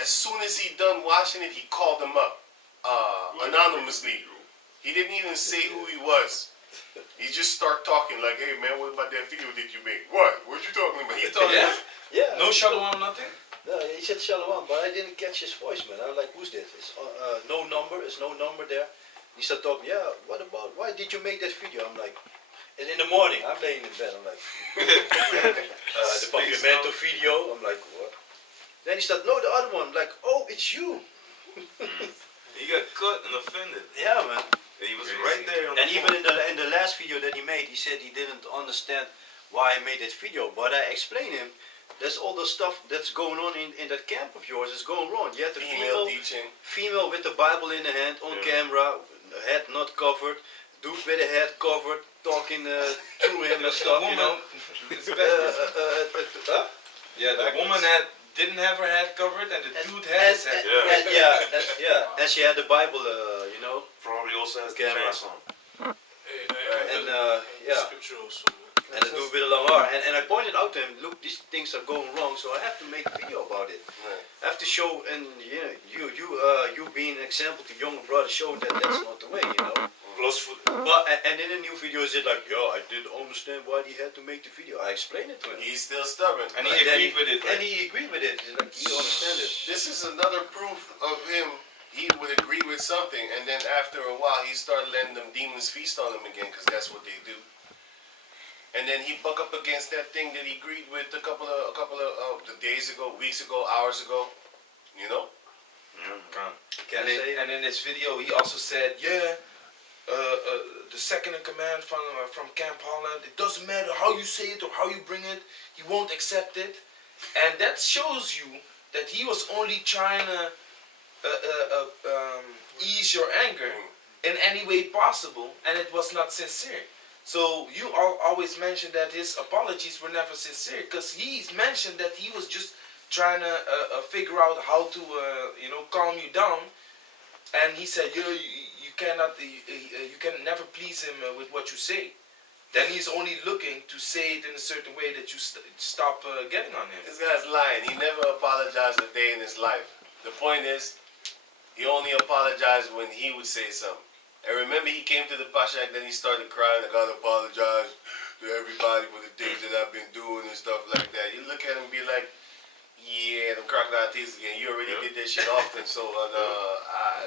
As soon as he done watching it, he called him up anonymously. He didn't even say who he was. He just start talking like, "Hey man, what about that video that you made? What? What you talking about?" He talking. Yeah? Yeah. No shalom, nothing? No, he said Shalom, but I didn't catch his voice, man. I was like, "Who's this?" It's no number. It's no number there. He started talking. Yeah. What about? Why did you make that video? I'm like, and in the morning, I'm laying in bed. I'm like, the Pacamento video. I'm like, what? Then he started. No, the other one. I'm like, oh, it's you. He got cut and offended. Yeah, man. He was right there on And the even phone. in the last video that he made, he said he didn't understand why I made that video. But I explained him. There's all the stuff that's going on in that camp of yours is going wrong. You had the Female teaching. female with the Bible in the hand on camera, head not covered, dude with the head covered, talking through him and stuff, you know. Yeah, the woman didn't have her head covered and the dude had his head. And she had the Bible, you know. Probably also has the Camera. pants on. Hey, I And have yeah. scripture also. And the dude with a long hair. And I pointed out to him, look, these things are going wrong, so I have to make a video about it. I have to show, and you being an example to younger brothers, show that that's not the way, you know. Plus, But and in the new video, is it like, yeah, I didn't understand why he had to make the video. I explained it to him. He's still stubborn. And he And then agreed with it. And he agreed with it. He's like, you understand it. This is another proof of him. He would agree with something, and then after a while, he started letting them demons feast on him again, because that's what they do. and then he buck up against that thing that he agreed with a couple of the days ago, weeks ago, hours ago. You know. And in this video, he also said, yeah, the second in command from Camp Holland, it doesn't matter how you say it or how you bring it, he won't accept it. And that shows you that he was only trying to ease your anger in any way possible, and it was not sincere. So you always mentioned that his apologies were never sincere, because he's mentioned that he was just trying to figure out how to calm you down, and he said you can never please him with what you say. Then he's only looking to say it in a certain way that you stop getting on him. This guy's lying. He never apologized a day in his life. The point is, he only apologized when he would say something. And remember, he came to the Pashak, then he started crying. I gotta apologize to everybody for the things that I've been doing and stuff like that. You look at him and be like, yeah, them crocodile tears again. You already did that shit often, so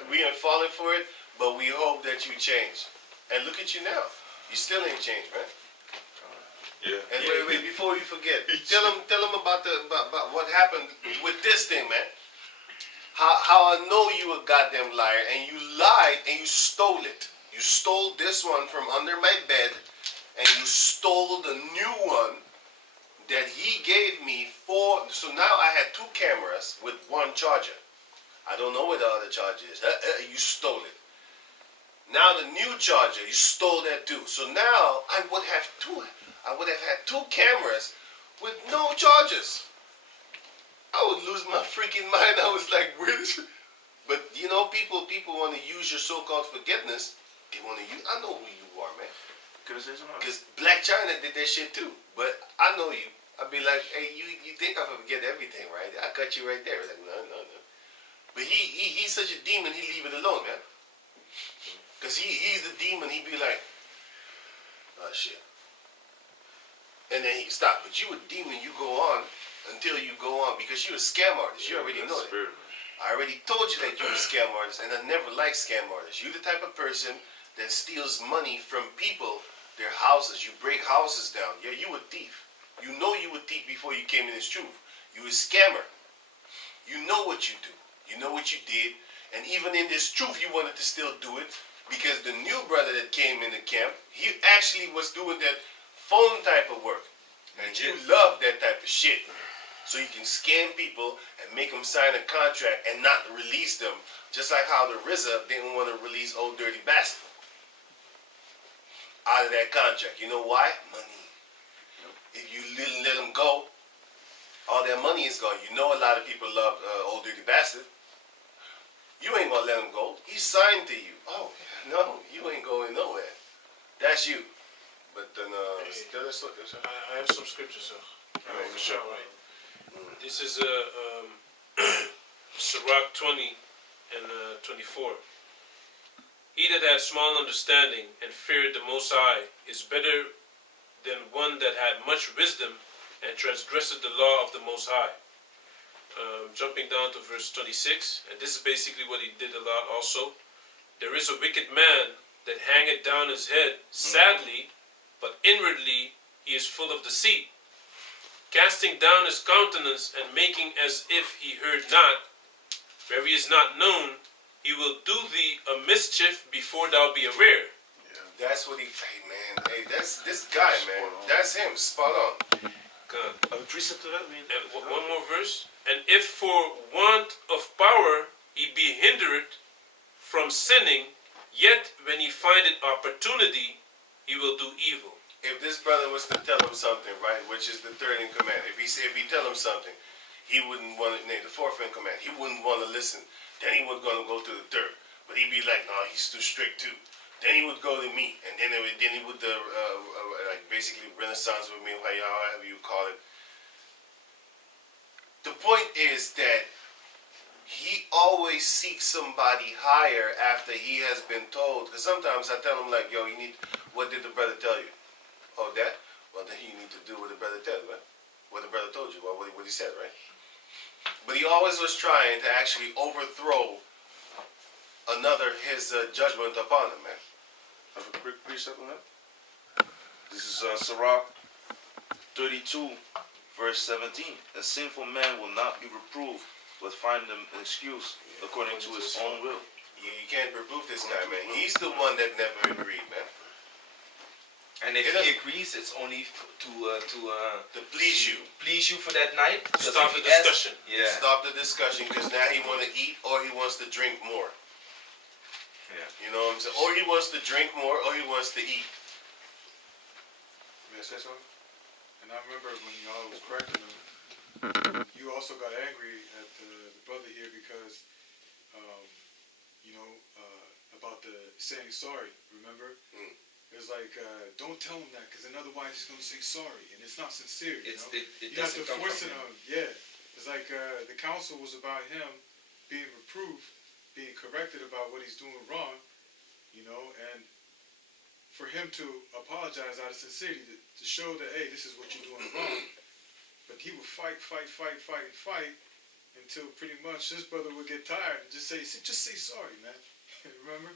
we ain't falling for it, but we hope that you change. And look at you now. You still ain't changed, man. Yeah. And wait, before you forget, tell them about what happened with this thing, man. How I know you a goddamn liar, and you lied and you stole it. You stole this one from under my bed, and you stole the new one that he gave me for. So now I had 2 cameras with 1 charger. I don't know where the other charger is. You stole it. Now the new charger, you stole that too. So now I would have had 2 cameras with no chargers. I would lose my freaking mind. I was like, where is it? But you know, people want to use your so-called forgiveness. They want to use. I know who you are, man. Could I say something? Because Black China did that shit too. But I know you. I'd be like, hey, you think I forget everything, right? I cut you right there. Like, no. But he's such a demon. He leave it alone, man. Because he's the demon. He'd be like, oh, shit. And then he'd stop. But you a demon. You go on until you go on. Because you're a scam artist. You already know that. I already told you that you're a scam artist. And I never liked scam artists. You're the type of person that steals money from people, their houses. You break houses down. Yeah, you a thief. You know you a thief before you came in this truth. You a scammer. You know what you do. You know what you did. And even in this truth, you wanted to still do it. Because the new brother that came in the camp, he actually was doing that phone type of work. And you love that type of shit. So you can scam people and make them sign a contract and not release them. Just like how the RZA didn't want to release Old Dirty Bastard out of that contract. You know why? Money. If you didn't let them go, all their money is gone. You know a lot of people love Old Dirty Bastard. You ain't gonna let him go. He signed to you. Oh, no, you ain't going nowhere. That's you. But then, I have some scriptures, sir. For sure, right? This is Sirach 20 and 24. He that had small understanding and feared the Most High is better than one that had much wisdom and transgressed the law of the Most High. Jumping down to verse 26, and this is basically what he did a lot also. There is a wicked man that hangeth down his head sadly, but inwardly he is full of deceit. Casting down his countenance and making as if he heard not, where he is not known, he will do thee a mischief before thou be aware. Yeah. That's what hey man, hey, that's this guy, man. That's him, spot on. Good. A precept to that, And one more verse. And if for want of power he be hindered from sinning, yet when he findeth opportunity, he will do evil. If this brother was to tell him something, right, which is the 3rd in command, if he tell him something, he wouldn't want to name the 4th in command. He wouldn't want to listen. Then he would gonna go to the 3rd, but he'd be like, no, he's too strict too. Then he would go to me, and then he would like basically Renaissance with me, however you call it. The point is that he always seeks somebody higher after he has been told. Because sometimes I tell him like, yo, what did the brother tell you? Oh, that? Well, then you need to do what the brother tells you, right? What the brother told you, what he said, right? But he always was trying to actually overthrow his judgment upon him, man. Have a quick precept on that? This is Sirach 32, verse 17. A sinful man will not be reproved, but find an excuse according to his own will. You can't reprove this guy, man. He's the one that never agreed, man. And if he agrees, it's only To please you. please you for that night. Because Stop if the he asks- discussion. Yeah. Stop the discussion because now he want to eat or he wants to drink more. Yeah. You know what I'm saying? Or he wants to drink more or he wants to eat. May I say something? And I remember when y'all was correcting him, you also got angry at the brother here because, about the saying sorry. Remember? Mm. It was like, don't tell him that, because then otherwise he's going to say sorry, and it's not sincere. You know? It You have doesn't to come force from it him. on. Yeah, it's like the council was about him being reproved, being corrected about what he's doing wrong, and for him to apologize out of sincerity to show that, hey, this is what you're doing wrong. But he would fight until pretty much this brother would get tired and just say sorry, man. Remember?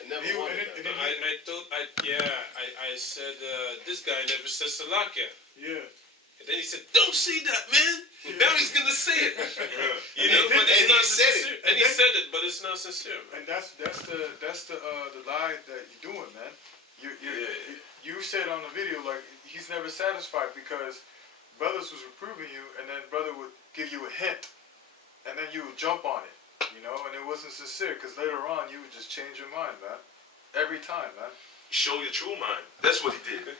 I never He- wanted and that. then- I said, this guy never said Salakia. Yeah. And then he said, don't say that, man. Now he's going to say it. You know, And but it's he not said it. sincere. And he said it, but it's not sincere, man. And that's the lie that you're doing, man. You said on the video like he's never satisfied because brothers was reproving you, and then brother would give you a hint, and then you would jump on it, and it wasn't sincere because later on you would just change your mind, man. Every time, man. Show your true mind. That's what he did.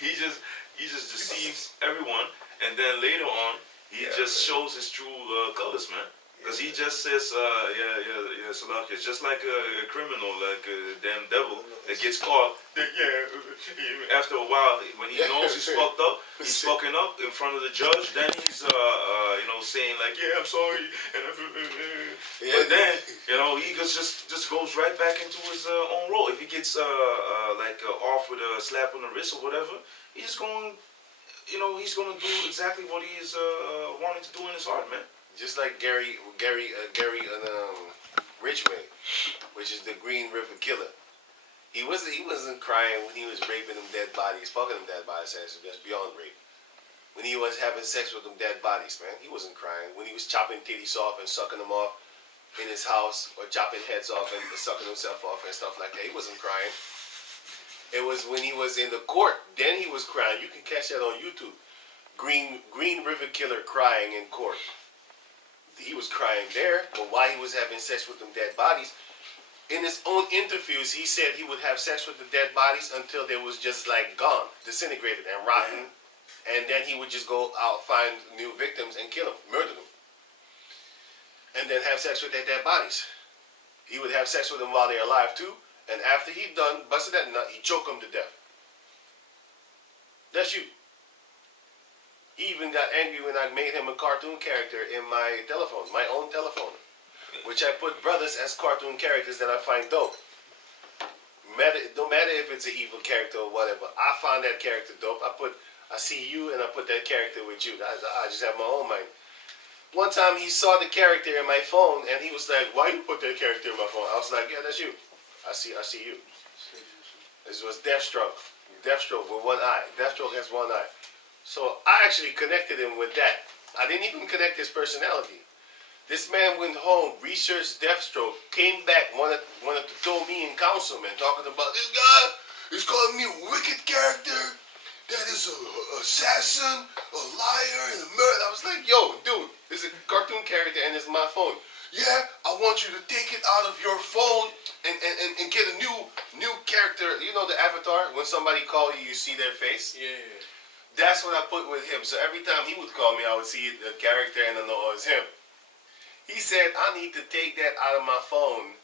he just deceives everyone, and then later on he just shows his true colors, man. Because he just says, Salak, it's just like a criminal, like a damn devil that gets caught. After a while, when he knows he's fucked up, he's fucking up in front of the judge. Then he's, saying like, yeah, I'm sorry. But then, he just goes right back into his own role. If he gets off with a slap on the wrist or whatever, he's going, he's going to do exactly what he is wanting to do in his heart, man. Just like Gary Ridgway, which is the Green River Killer. He wasn't crying when he was raping them dead bodies, fucking them dead bodies. That's beyond rape. When he was having sex with them dead bodies, man, he wasn't crying. When he was chopping titties off and sucking them off in his house, or chopping heads off and sucking himself off and stuff like that, he wasn't crying. It was when he was in the court, then he was crying. You can catch that on YouTube. Green River Killer crying in court. He was crying there, but while he was having sex with them dead bodies, in his own interviews, he said he would have sex with the dead bodies until they was just like gone, disintegrated and rotten, and then he would just go out, find new victims and kill them, murder them, and then have sex with their dead bodies. He would have sex with them while they're alive too, and after he done, busted that nut, he choked them to death. That's you. He even got angry when I made him a cartoon character in my telephone, my own telephone, which I put brothers as cartoon characters that I find dope. No matter if it's an evil character or whatever, I found that character dope. I see you and I put that character with you. I just have my own mind. One time he saw the character in my phone and he was like, "Why you put that character in my phone?" I was like, "Yeah, that's you. I see you." This was Deathstroke with one eye. Deathstroke has one eye. So I actually connected him with that. I didn't even connect his personality. This man went home, researched Deathstroke, came back, wanted to throw me in council, man, talking about this guy is calling me a wicked character, that is a assassin, a liar, and a murderer. I was like, yo, dude, it's a cartoon character and it's my phone. Yeah, I want you to take it out of your phone and get a new character. You know the avatar? When somebody call you, you see their face? Yeah. That's what I put with him. So every time he would call me, I would see the character and I know it was him. He said, I need to take that out of my phone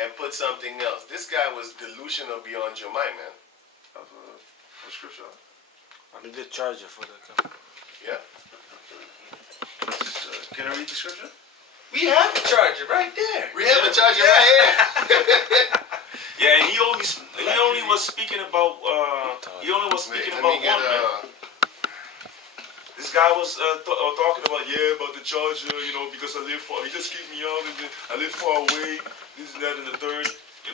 and put something else. This guy was delusional beyond your mind, man. Of scripture. I need the charger for the camera. Yeah. Can I read the scripture? We have the charger right there. We have a charger right here. Yeah, and he only was speaking about one, man. This guy was talking about about the charger, because he just kicked me out and I live far away, this and that and the third.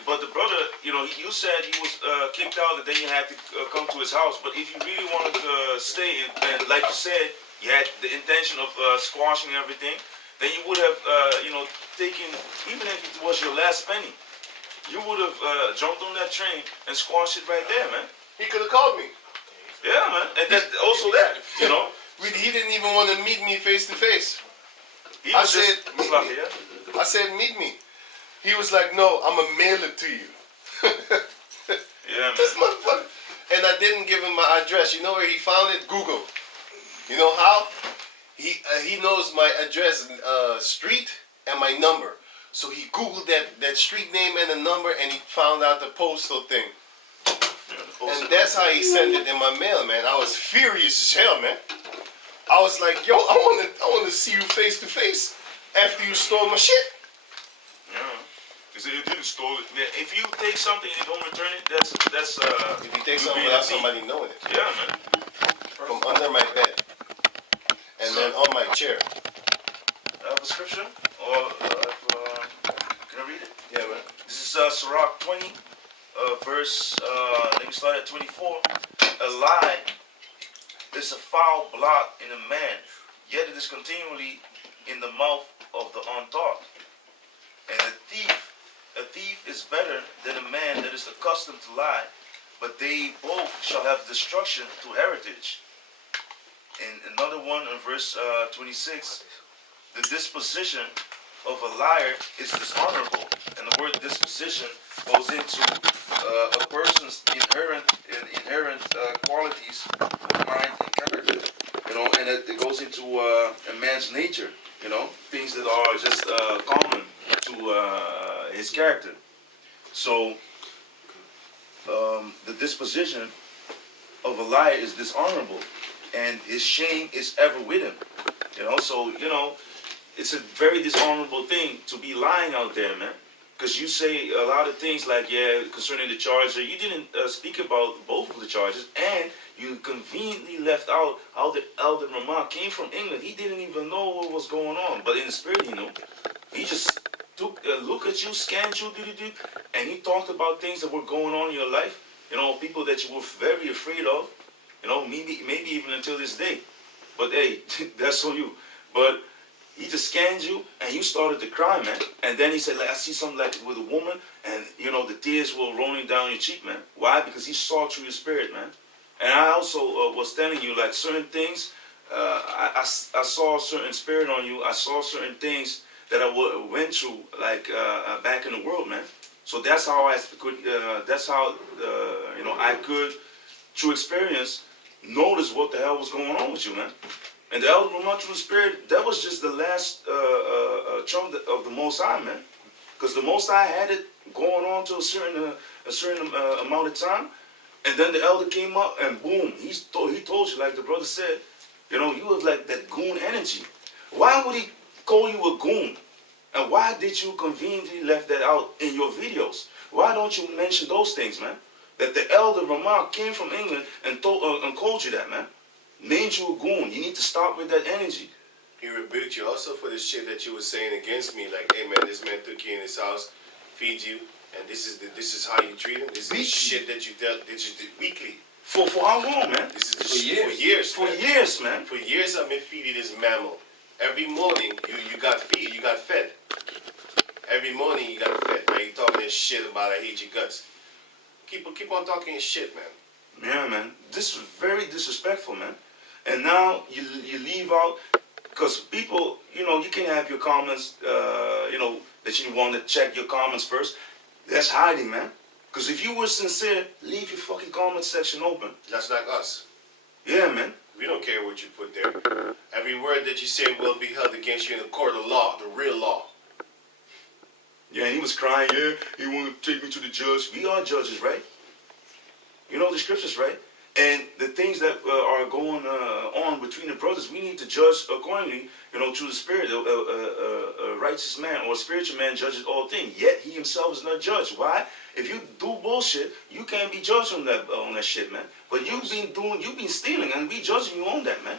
But the brother, you know, you said he was kicked out, and then you had to come to his house. But if you really wanted to stay, and like you said, you had the intention of squashing everything, then you would have, you know, taken, even if it was your last penny, you would have jumped on that train and squashed it right there, man. He could have called me. Yeah, man. And that, also that, you know. He didn't even want to meet me face to face. He I was said, just meet sloppy, me. yeah? I said, meet me. He was like, no, I'm going to mail it to you. Yeah, This man. motherfucker. And I didn't give him my address. You know where he found it? Google. You know how? He knows my address, street, and my number. So he Googled that street name and the number, and he found out the postal thing. And that's how he sent it in my mail, man. I was furious as hell, man. I was like, yo, I wanna see you face to face after you stole my shit. Yeah. He said you didn't steal it. Yeah, if you take something and you don't return it, that's If you take you something being without a thief. somebody knowing it, Yeah, man. from under my bed, and then on my chair. I have a scripture, or can I read it? Yeah, man. This is Sirach 20, verse. Let me start at 24. A lie is a foul blot in a man, yet it is continually in the mouth of the untaught. And a thief is better than a man that is accustomed to lie, but they both shall have destruction to heritage. And another one in verse 26, the disposition of a liar is dishonorable. And the word disposition goes into a person's inherent qualities of mind and character. You know, and it goes into a man's nature. You know, things that are just common to his character. So the disposition of a liar is dishonorable, and his shame is ever with him. You know, so you know, it's a very dishonorable thing to be lying out there, man. Because you say a lot of things like, yeah, concerning the charge, you didn't speak about both of the charges, and you conveniently left out how the elder Ramah came from England. He didn't even know what was going on, but in the spirit, you know, he just took a look at you, scanned you, and he talked about things that were going on in your life. You know, people that you were very afraid of. You know, maybe even until this day. But hey, that's on you. But he just scanned you, and you started to cry, man. And then he said, like, I see something like with a woman, and you know, the tears were rolling down your cheek, man. Why? Because he saw through your spirit, man. And I also was telling you, like, certain things, I saw a certain spirit on you. I saw certain things that I went through, like, back in the world, man. So that's how I could, you know, I could, through experience, notice what the hell was going on with you, man. And the elder Ramah through the spirit, that was just the last trump of the Most High, man. Because the Most High had it going on to a certain amount of time, and then the elder came up and boom, he told you, like the brother said, you know, you have like that goon energy. Why would he call you a goon? And why did you conveniently left that out in your videos? Why don't you mention those things, man? That the elder Ramah came from England and called you that, man. Named you a goon. You need to stop with that energy. He rebuked you also for the shit that you were saying against me. Like, hey man, this man took you in his house, feed you, and this is how you treat him. This is the shit that you did weekly. For how long, man? This is the shit for years. For years, man. For years I've been feeding this mammal. Every morning you got fed. Every morning you got fed, man. You talking this shit about I hate your guts. Keep on talking your shit, man. Yeah, man. This is very disrespectful, man. And now you leave out, because people, you know, you can have your comments, you know, that you want to check your comments first. That's hiding, man. Because if you were sincere, leave your fucking comment section open. That's like us. Yeah, man. We don't care what you put there. Every word that you say will be held against you in the court of law, the real law. Yeah, and he was crying, yeah, he wanted to take me to the judge. We are judges, right? You know the scriptures, right? And the things that are going on between the brothers, we need to judge accordingly, you know, through the spirit. A righteous man or a spiritual man judges all things, yet he himself is not judged. Why? If you do bullshit, you can't be judged on that shit, man. But you've been stealing, and we judging you on that, man.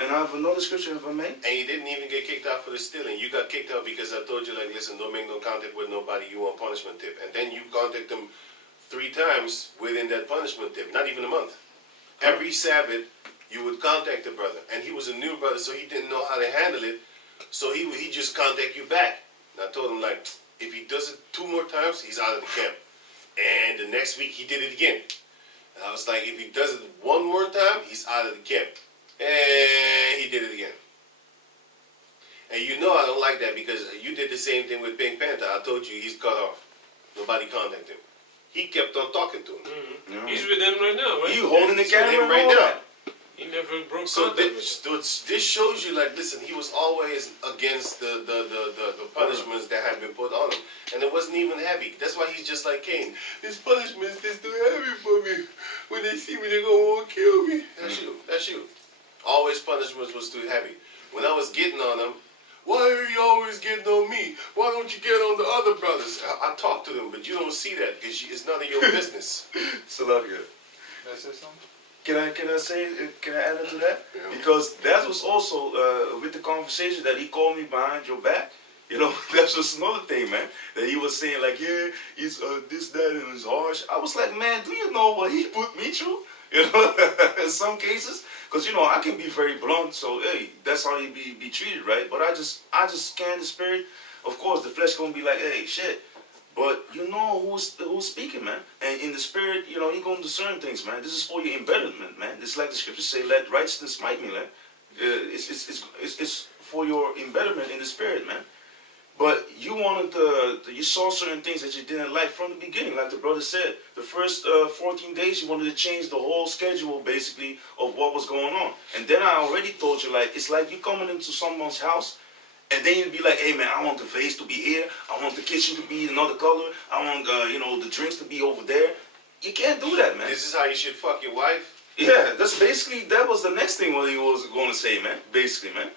And and I have another scripture if I may. And you didn't even get kicked out for the stealing. You got kicked out because I told you, like, listen, don't make no contact with nobody. You want punishment tip. And then you contact them 3 times within that punishment tip. Not even a month. Every Sabbath, you would contact the brother. And he was a new brother, so he didn't know how to handle it. So he just contact you back. And I told him, like, if he does it 2 more times, he's out of the camp. And the next week, he did it again. And I was like, if he does it 1 more time, he's out of the camp. And he did it again. And you know I don't like that because you did the same thing with Pink Panther. I told you he's cut off. Nobody contacted him. He kept on talking to him. Yeah. He's with them right now, right? You holding the He's with camera him right and all now. that. He never broke So contact with them. this shows you, like, listen, he was always against the punishments that had been put on him. And it wasn't even heavy. That's why he's just like Cain. This punishment is too heavy for me. When they see me, they're going to want to kill me. That's you. That's you. Always punishments was too heavy. When I was getting on him, why are you always getting on me? Why don't you get on the other brothers? I talk to them, but you don't see that because it's none of your business. Salakia. Can I say something? Can I add into that? Yeah. Because that was also with the conversation that he called me behind your back. You know, that's just another thing, man. That he was saying like, yeah, he's this, that, and it's harsh. I was like, man, do you know what he put me through? You know, in some cases, because you know I can be very blunt. So hey, that's how you be treated, right? But I just scan the spirit. Of course, the flesh gonna be like, hey, shit. But you know who's speaking, man. And in the spirit, you know, he gonna discern things, man. This is for your embetterment, man. It's like the scriptures say, let righteousness smite me, man. It's for your embetterment in the spirit, man. But you wanted you saw certain things that you didn't like from the beginning, like the brother said. The first 14 days, you wanted to change the whole schedule, basically, of what was going on. And then I already told you, like, it's like you coming into someone's house, and then you'd be like, hey, man, I want the vase to be here. I want the kitchen to be another color. I want, you know, the drinks to be over there. You can't do that, man. This is how you should fuck your wife. Yeah, that's basically, that was the next thing what he was going to say, man. Basically, man.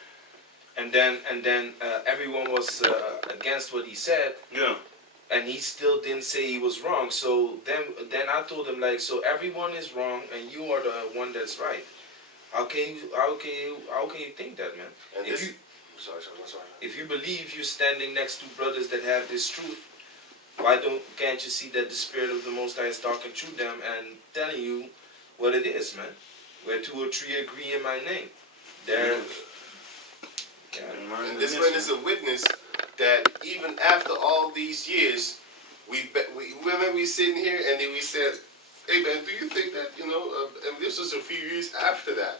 And then everyone was against what he said, Yeah. and he still didn't say he was wrong. So then I told him, like, so everyone is wrong and you are the one that's right. How can you think that, man? And If this, you sorry. if you believe you're standing next to brothers that have this truth, can't you see that the Spirit of the Most High is talking through them and telling you what it is, man? Where 2 or 3 agree in my name, there. Yeah. And this one is a witness that even after all these years, we remember we sitting here and then we said, hey man, do you think that, you know, and this was a few years after that.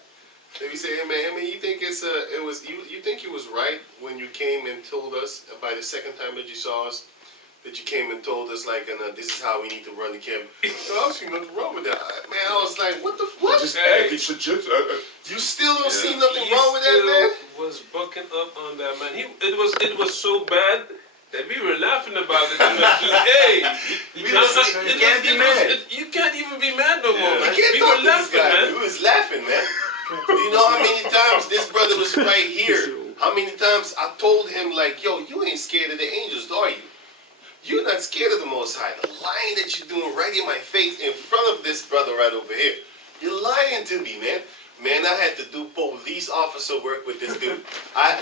Then we say, hey man, you think you think you was right when you came and told us by the second time that you saw us, that you came and told us, like, and this is how we need to run the camp. So I don't see nothing wrong with that. Man, I was like, what the fuck? You still don't see nothing wrong with that, man? Was bucking up on that, man. It was so bad that we were laughing about it. Hey, you can't even be mad no more, man. You can't We talk were to this laughing, guy. man. We was laughing, man. You know how many times this brother was right here? How many times I told him, like, yo, you ain't scared of the angels, are you? You're not scared of the Most High. The lying that you're doing right in my face in front of this brother right over here. You're lying to me, man. Man, I had to do police officer work with this dude.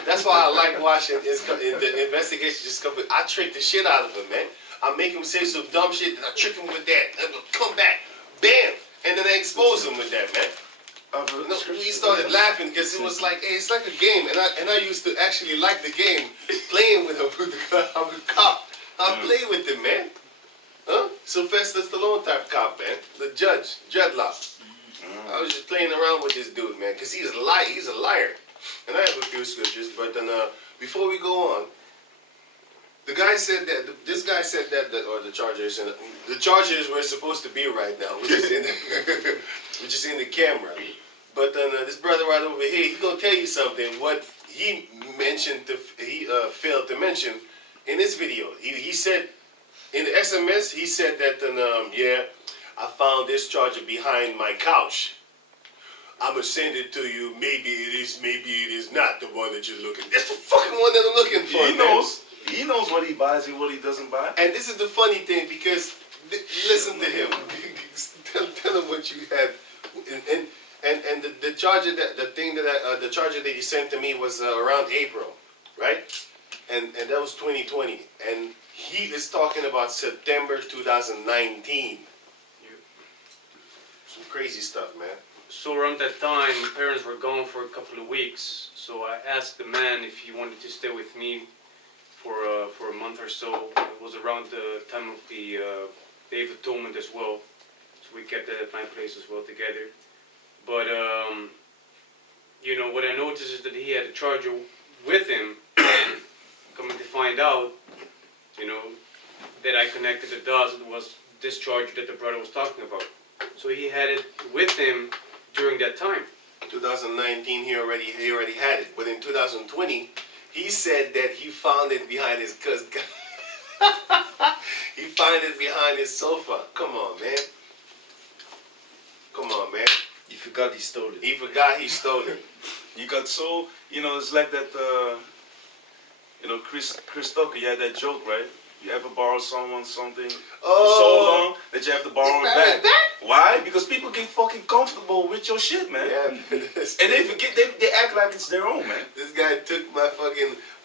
That's why I like watching the investigation just come. I trick the shit out of him, man. I make him say some dumb shit, and I trick him with that. And he'll come back, bam, and then I expose him with that, man. He started laughing because it was like, hey, it's like a game, and I used to actually like the game, playing with him. I'm a cop. I play with him, man. Huh? Sylvester Stallone type cop, man. The judge, Dreadlock. I was just playing around with this dude, man, because he's a liar. And I have a few scriptures, but then before we go on, this guy said that, or the Chargers, and the Chargers were supposed to be right now, which is in the camera. But then this brother right over here, he's gonna tell you something. What he mentioned, he failed to mention in this video. He said in the SMS, he said that, yeah, I found this charger behind my couch. I'm gonna send it to you. Maybe it is not the one that you're looking. It's the fucking one that I'm looking for. He knows what he buys and what he doesn't buy. And this is the funny thing because listen to him. Tell him what you had. And And the charger the charger that you sent to me was around April, right? And that was 2020, and he is talking about September 2019. Some crazy stuff, man. So around that time, my parents were gone for a couple of weeks. So I asked the man if he wanted to stay with me for a month or so. It was around the time of the Day of Atonement as well. So we kept that at my place as well together. But you know, what I noticed is that he had a charger with him. Coming to find out, you know, that I connected the dots, it was this charger that the brother was talking about. So he had it with him during that time. 2019, he already had it, but in 2020, he said that he found it behind his he found it behind his sofa. Come on, man. Come on, man. You forgot he stole it. He forgot he stole it. You got so, you know, it's like that, you know, Chris Tucker, you had that joke, right? You ever borrow someone something for so long that you have to borrow it back? Why? Because people get fucking comfortable with your shit, man. Yeah. And they forget, they act like it's their own, man. This guy took my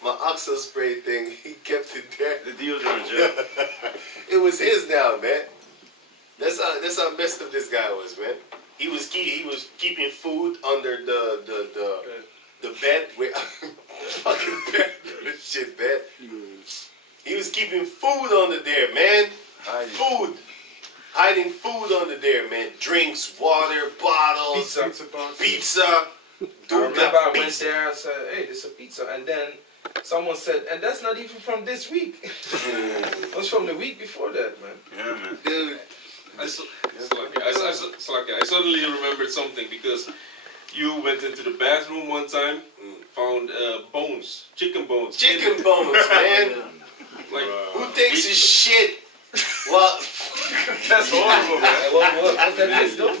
oxo spray thing. He kept it there. The deodorant, yeah. It was his now, man. That's how messed up this guy was, man. He was keeping food under the bed with fucking bed, shit bed. He was keeping food under there, man. Food. Hiding food under there, man. Drinks, water, bottles, pizza. I remember I went there and said, hey, this is a pizza. And then someone said, and that's not even from this week. It was from the week before that, man. Yeah, man. Dude. I suddenly remembered something because you went into the bathroom one time, found bones, chicken bones. Chicken bones, man. Like, Who takes his shit? Well, That's horrible, man. Was that his though? Was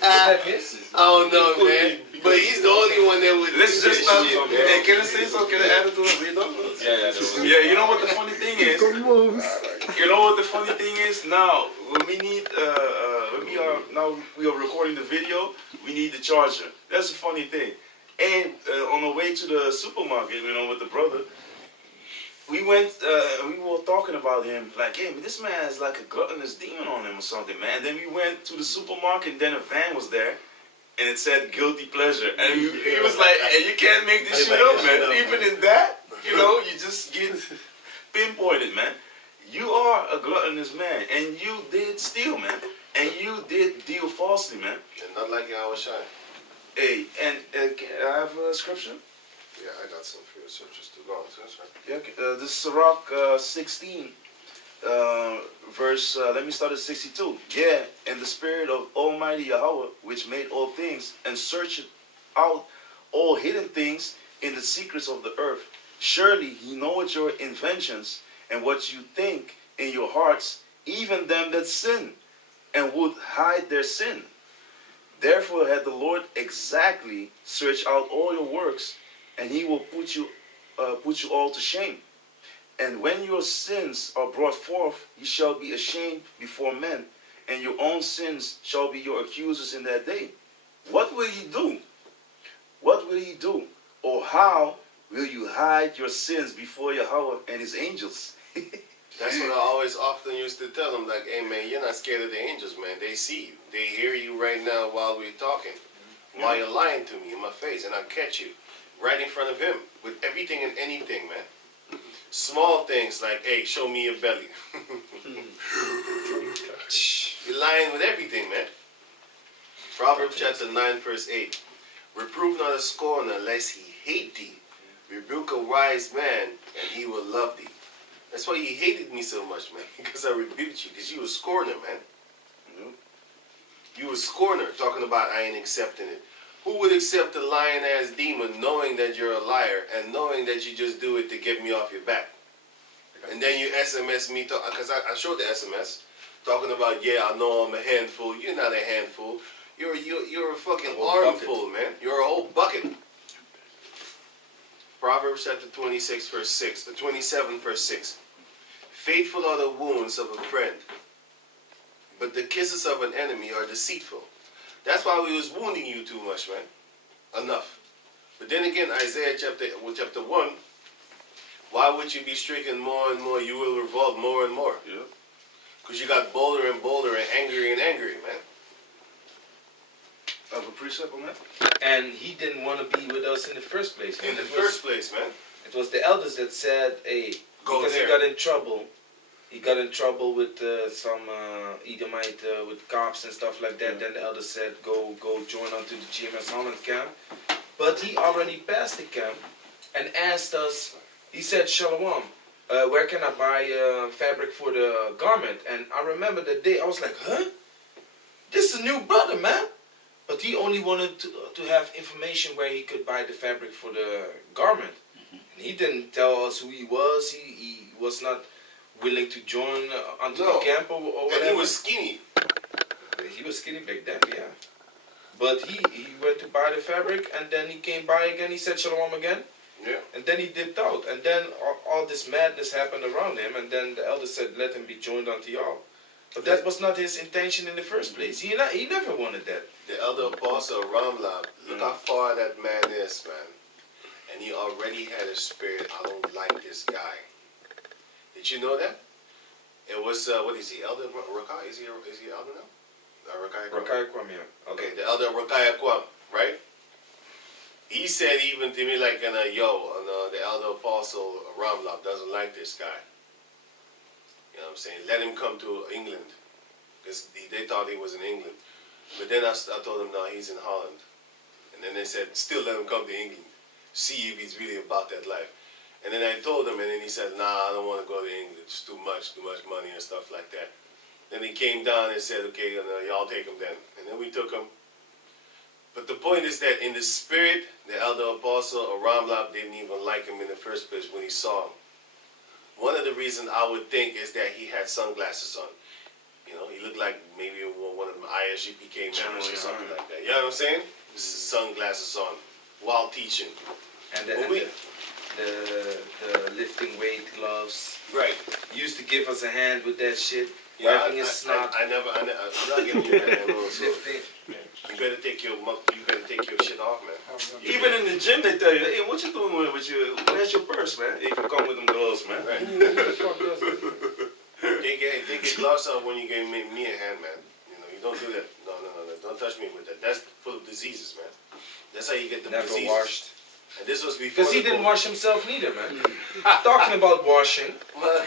that his? I don't know, man. But he's the only one that would Let's do just that stop. shit, Hey, man. can I say something? Can I add it to it? yeah, Yeah, you know what the funny thing is? You know what the funny thing is? Now, when we need, when we are recording the video, we need the charger. That's the funny thing. And on the way to the supermarket, you know, with the brother, we went, we were talking about him, like, hey, man, this man has like a gluttonous demon on him or something, man. And then we went to the supermarket, and then a van was there, and it said guilty pleasure. And he was like, hey, you can't make this shit up, man. Even in that, you know, you just get pinpointed, man. You are a gluttonous man, and you did steal, man. And you did deal falsely, man. And not like I was shy. Hey, and can I have a scripture? Yeah, I got some for you, so just to go on. That's right. Yeah, okay. This is Sirach 16, verse, let me start at 62. Yeah, and the spirit of Almighty Yahweh, which made all things, and searched out all hidden things in the secrets of the earth. Surely he knoweth your inventions, and what you think in your hearts, even them that sin, and would hide their sin. Therefore had the Lord exactly searched out all your works, and he will put you all to shame. And when your sins are brought forth, ye shall be ashamed before men, and your own sins shall be your accusers in that day. What will ye do? What will ye do? Or how will you hide your sins before Yahweh and his angels? That's what I always often used to tell them, like, hey, man, you're not scared of the angels, man. They see you. They hear you right now while we're talking, while you're lying to me in my face, and I'll catch you right in front of him with everything and anything, man. Small things like, hey, show me your belly. You're lying with everything, man. Proverbs chapter 9, verse 8. Reprove not a scorner, lest he hate thee. Rebuke a wise man, and he will love thee. That's why he hated me so much, man. Because I rebuked you. Because you a scorner, man. You a scorner, talking about I ain't accepting it. Who would accept a lying-ass demon knowing that you're a liar and knowing that you just do it to get me off your back? And then you SMS me, because I showed the SMS, talking about, yeah, I know I'm a handful. You're not a handful. You're a fucking armful, man. You're a whole bucket. Proverbs chapter 26, verse 6, 27, verse 6. Faithful are the wounds of a friend, but the kisses of an enemy are deceitful. That's why we was wounding you too much, man. Enough. But then again, Isaiah chapter 1, why would you be stricken more and more? You will revolt more and more. Yeah. Because you got bolder and bolder and angry, man. Of a precept on that? And he didn't want to be with us in the first place. In the It was- first place, man. It was the elders that said, hey, Go because there. he got in trouble. He got in trouble with some Edomite, with cops and stuff like that. Yeah. Then the elders said, go join onto the GMS Holland camp. But he already passed the camp and asked us, he said, Shalom, where can I buy fabric for the garment? And I remember that day, I was like, huh? This is a new brother, man. But he only wanted to have information where he could buy the fabric for the garment. And he didn't tell us who he was. He was not willing to join onto No. the camp or whatever. And he was skinny. He was skinny back then, yeah. But he went to buy the fabric and then he came by again. He said shalom again. Yeah. And then he dipped out. And then all this madness happened around him. And then the elder said, let him be joined unto y'all. But that was not his intention in the first place. He never wanted that. The elder apostle Ramlab, look how far that man is, man. And he already had a spirit, I don't like this guy. Did you know that? It was, what is he, Elder Rakai? Is he elder now? Rakai Kwam? Rakai Kwam, yeah. Okay, the elder Rakai Kwam, right? He said even to me like, the elder apostle Ramlab doesn't like this guy. You know what I'm saying? Let him come to England. Because they thought he was in England. But then I told him, no, he's in Holland. And then they said, still let him come to England. See if he's really about that life. And then I told him, and then he said, nah, I don't want to go to England. It's too much money and stuff like that. Then he came down and said, okay, y'all take him then. And then we took him. But the point is that in the spirit, the elder apostle or Ramlab didn't even like him in the first place when he saw him. One of the reasons I would think is that he had sunglasses on. You know, he looked like maybe one of them ISGPK members or something like that. You know what I'm saying? Sunglasses on while teaching. And But the lifting weight gloves. Right. He used to give us a hand with that shit. Yeah, wiping his snot. I'm not giving you that anymore. So Lifting. you better take your shit off, man. Even in the gym, they tell you, hey, what you doing with your, where's your purse, man? If you come with them gloves, man. Right. Who the fuck does that? Take your gloves off when you give me a hand, man. You know, you don't do that. No. Don't touch me with that. That's full of diseases, man. That's how you get the Never diseases. washed. And this was before. Because he didn't wash himself neither, man. Talking about washing,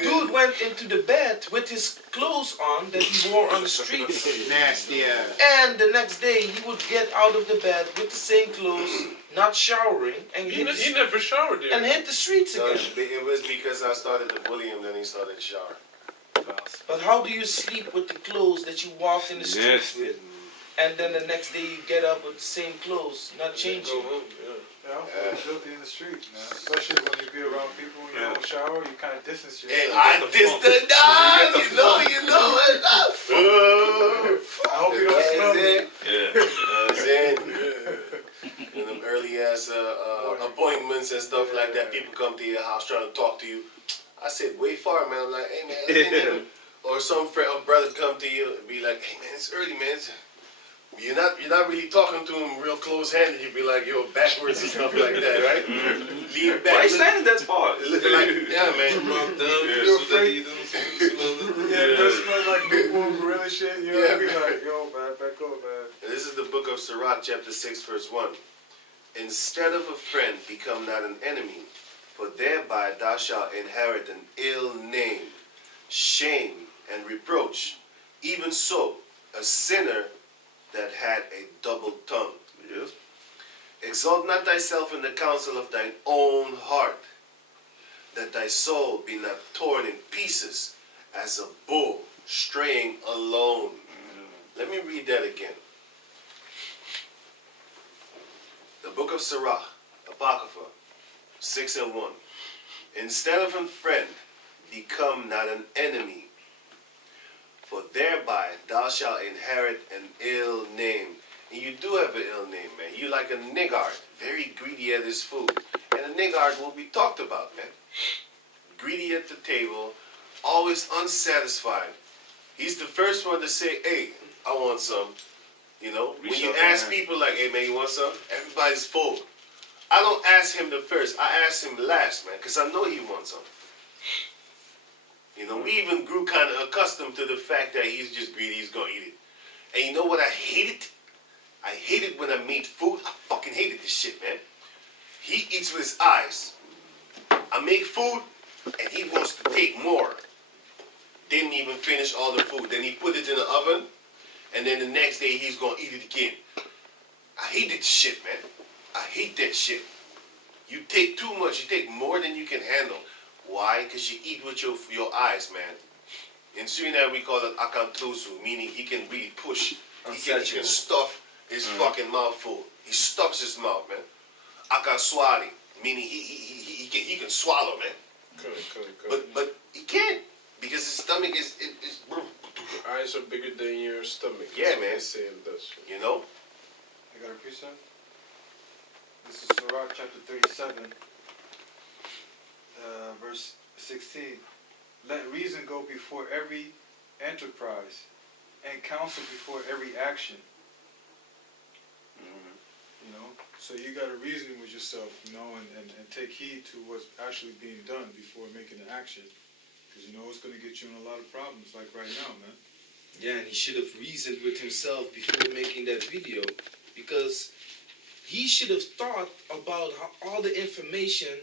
dude went into the bed with his clothes on that he wore on the streets. Nasty ass. And the next day he would get out of the bed with the same clothes, not showering, and He hit never showered there. and hit the streets No, again. it was because I started to bully him, then he started to shower. But how do you sleep with the clothes that you walked in the streets Yes. with, and then the next day you get up with the same clothes, not changing? Go home, yeah. Yeah, I'm feeling filthy in the street, man. Especially when you be around people and you don't shower, you kind of distance Hey, yourself. I dissed the dog. You know enough. I hope you don't smell me. Yeah. I'm saying? And them early ass appointments and stuff like that. People come to your house trying to talk to you. I said, way far, man. I'm like, hey, man. Or some friend or brother come to you and be like, hey, man, it's early, man. You're not really talking to him real close-handed. You'd be like, yo, backwards and stuff like that, right? Lean back. Why you standing that far? Looking like, yeah, man. You're afraid. Yeah, it does smell like lukewarm gorilla shit. You know, Yeah. be like, yo, man, back up, man. And this is the book of Sirach, chapter 6, verse 1. Instead of a friend, become not an enemy, for thereby thou shalt inherit an ill name, shame, and reproach. Even so, a sinner that had a double tongue. Yes. Exalt not thyself in the counsel of thine own heart, that thy soul be not torn in pieces as a bull straying alone. Let me read that again. The book of Sirach, Apocrypha, 6 and 1. Instead of a friend, become not an enemy, for thereby thou shalt inherit an ill name. And you do have an ill name, man. You like a niggard, very greedy at his food. And a niggard will be talked about, man. Greedy at the table, always unsatisfied. He's the first one to say, hey, I want some. You know, when Reach you out the ask hand. people like, hey man, you want some? Everybody's full. I don't ask him the first. I ask him last, man, because I know he wants some. You know, we even grew kind of accustomed to the fact that he's just greedy, he's gonna eat it. And you know what I hated? I hated when I made food. I fucking hated this shit, man. He eats with his eyes. I make food, and he wants to take more. Didn't even finish all the food. Then he put it in the oven, and then the next day he's gonna eat it again. I hate that shit, man. I hate that shit. You take too much. You take more than you can handle. Why? Because you eat with your eyes, man. In Suriname, we call it akantrusu, meaning he can really push. He can stuff his fucking mouth full. He stuffs his mouth, man. Akanswali, meaning he can swallow, man. But he can't because his stomach is Your eyes are bigger than your stomach. Yeah, That's what man. they say in Dutch. you know. I got a precept. This is Sirach chapter 37, verse 16. Let reason go before every enterprise, and counsel before every action. You know, so you got to reason with yourself, you know, and take heed to what's actually being done before making an action, because you know it's going to get you in a lot of problems, like right now, man. Yeah, and he should have reasoned with himself before making that video, because he should have thought about how all the information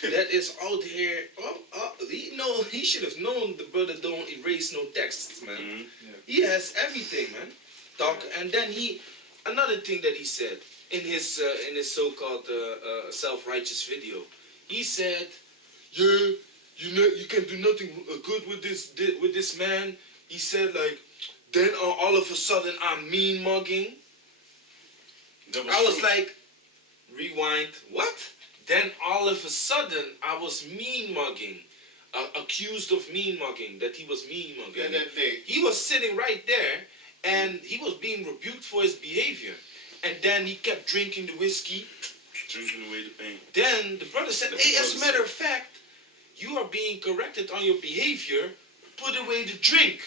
that is out here. He should have known the brother don't erase no texts, man. Yeah. He has everything, man. And then another thing that he said in his so-called self-righteous video, he said, "Yeah, you can do nothing good with this man." He said, like, then all of a sudden I'm mean mugging. I was like, rewind, what? Then all of a sudden I was mean mugging, accused of mean mugging, that he was mean mugging. Yeah, that day. He was sitting right there and he was being rebuked for his behavior. And then he kept drinking the whiskey. Drinking away the pain. Then the brother said, hey, as a matter of fact, you are being corrected on your behavior. Put away the drink.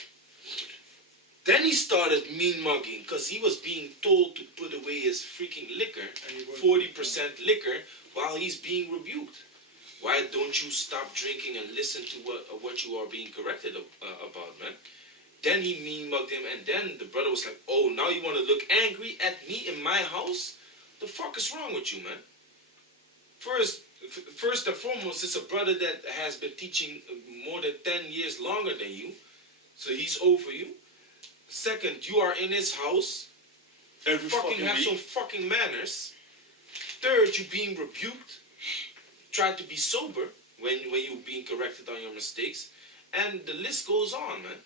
Then he started mean mugging because he was being told to put away his freaking liquor, 40% liquor, while he's being rebuked. Why don't you stop drinking and listen to what you are being corrected about, man? Then he mean mugged him, and then the brother was like, oh, now you want to look angry at me in my house? The fuck is wrong with you, man? First and foremost, it's a brother that has been teaching more than 10 years longer than you, so he's over you. Second, you are in his house. Every fucking have week. some fucking manners. Third, you being rebuked. Try to be sober when you're being corrected on your mistakes. And the list goes on, man.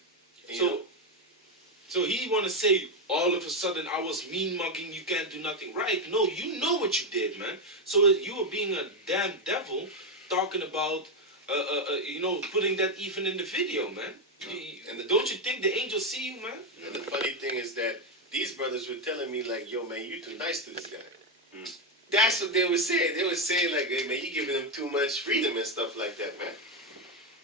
So he want to say, all of a sudden, I was mean mugging, you can't do nothing right. No, you know what you did, man. So you were being a damn devil talking about, putting that even in the video, man. And don't you think the angels see you, man? And the funny thing is that these brothers were telling me like, yo man, you too nice to this guy. That's what they were saying. They were saying like, hey man, you giving him too much freedom and stuff like that, man.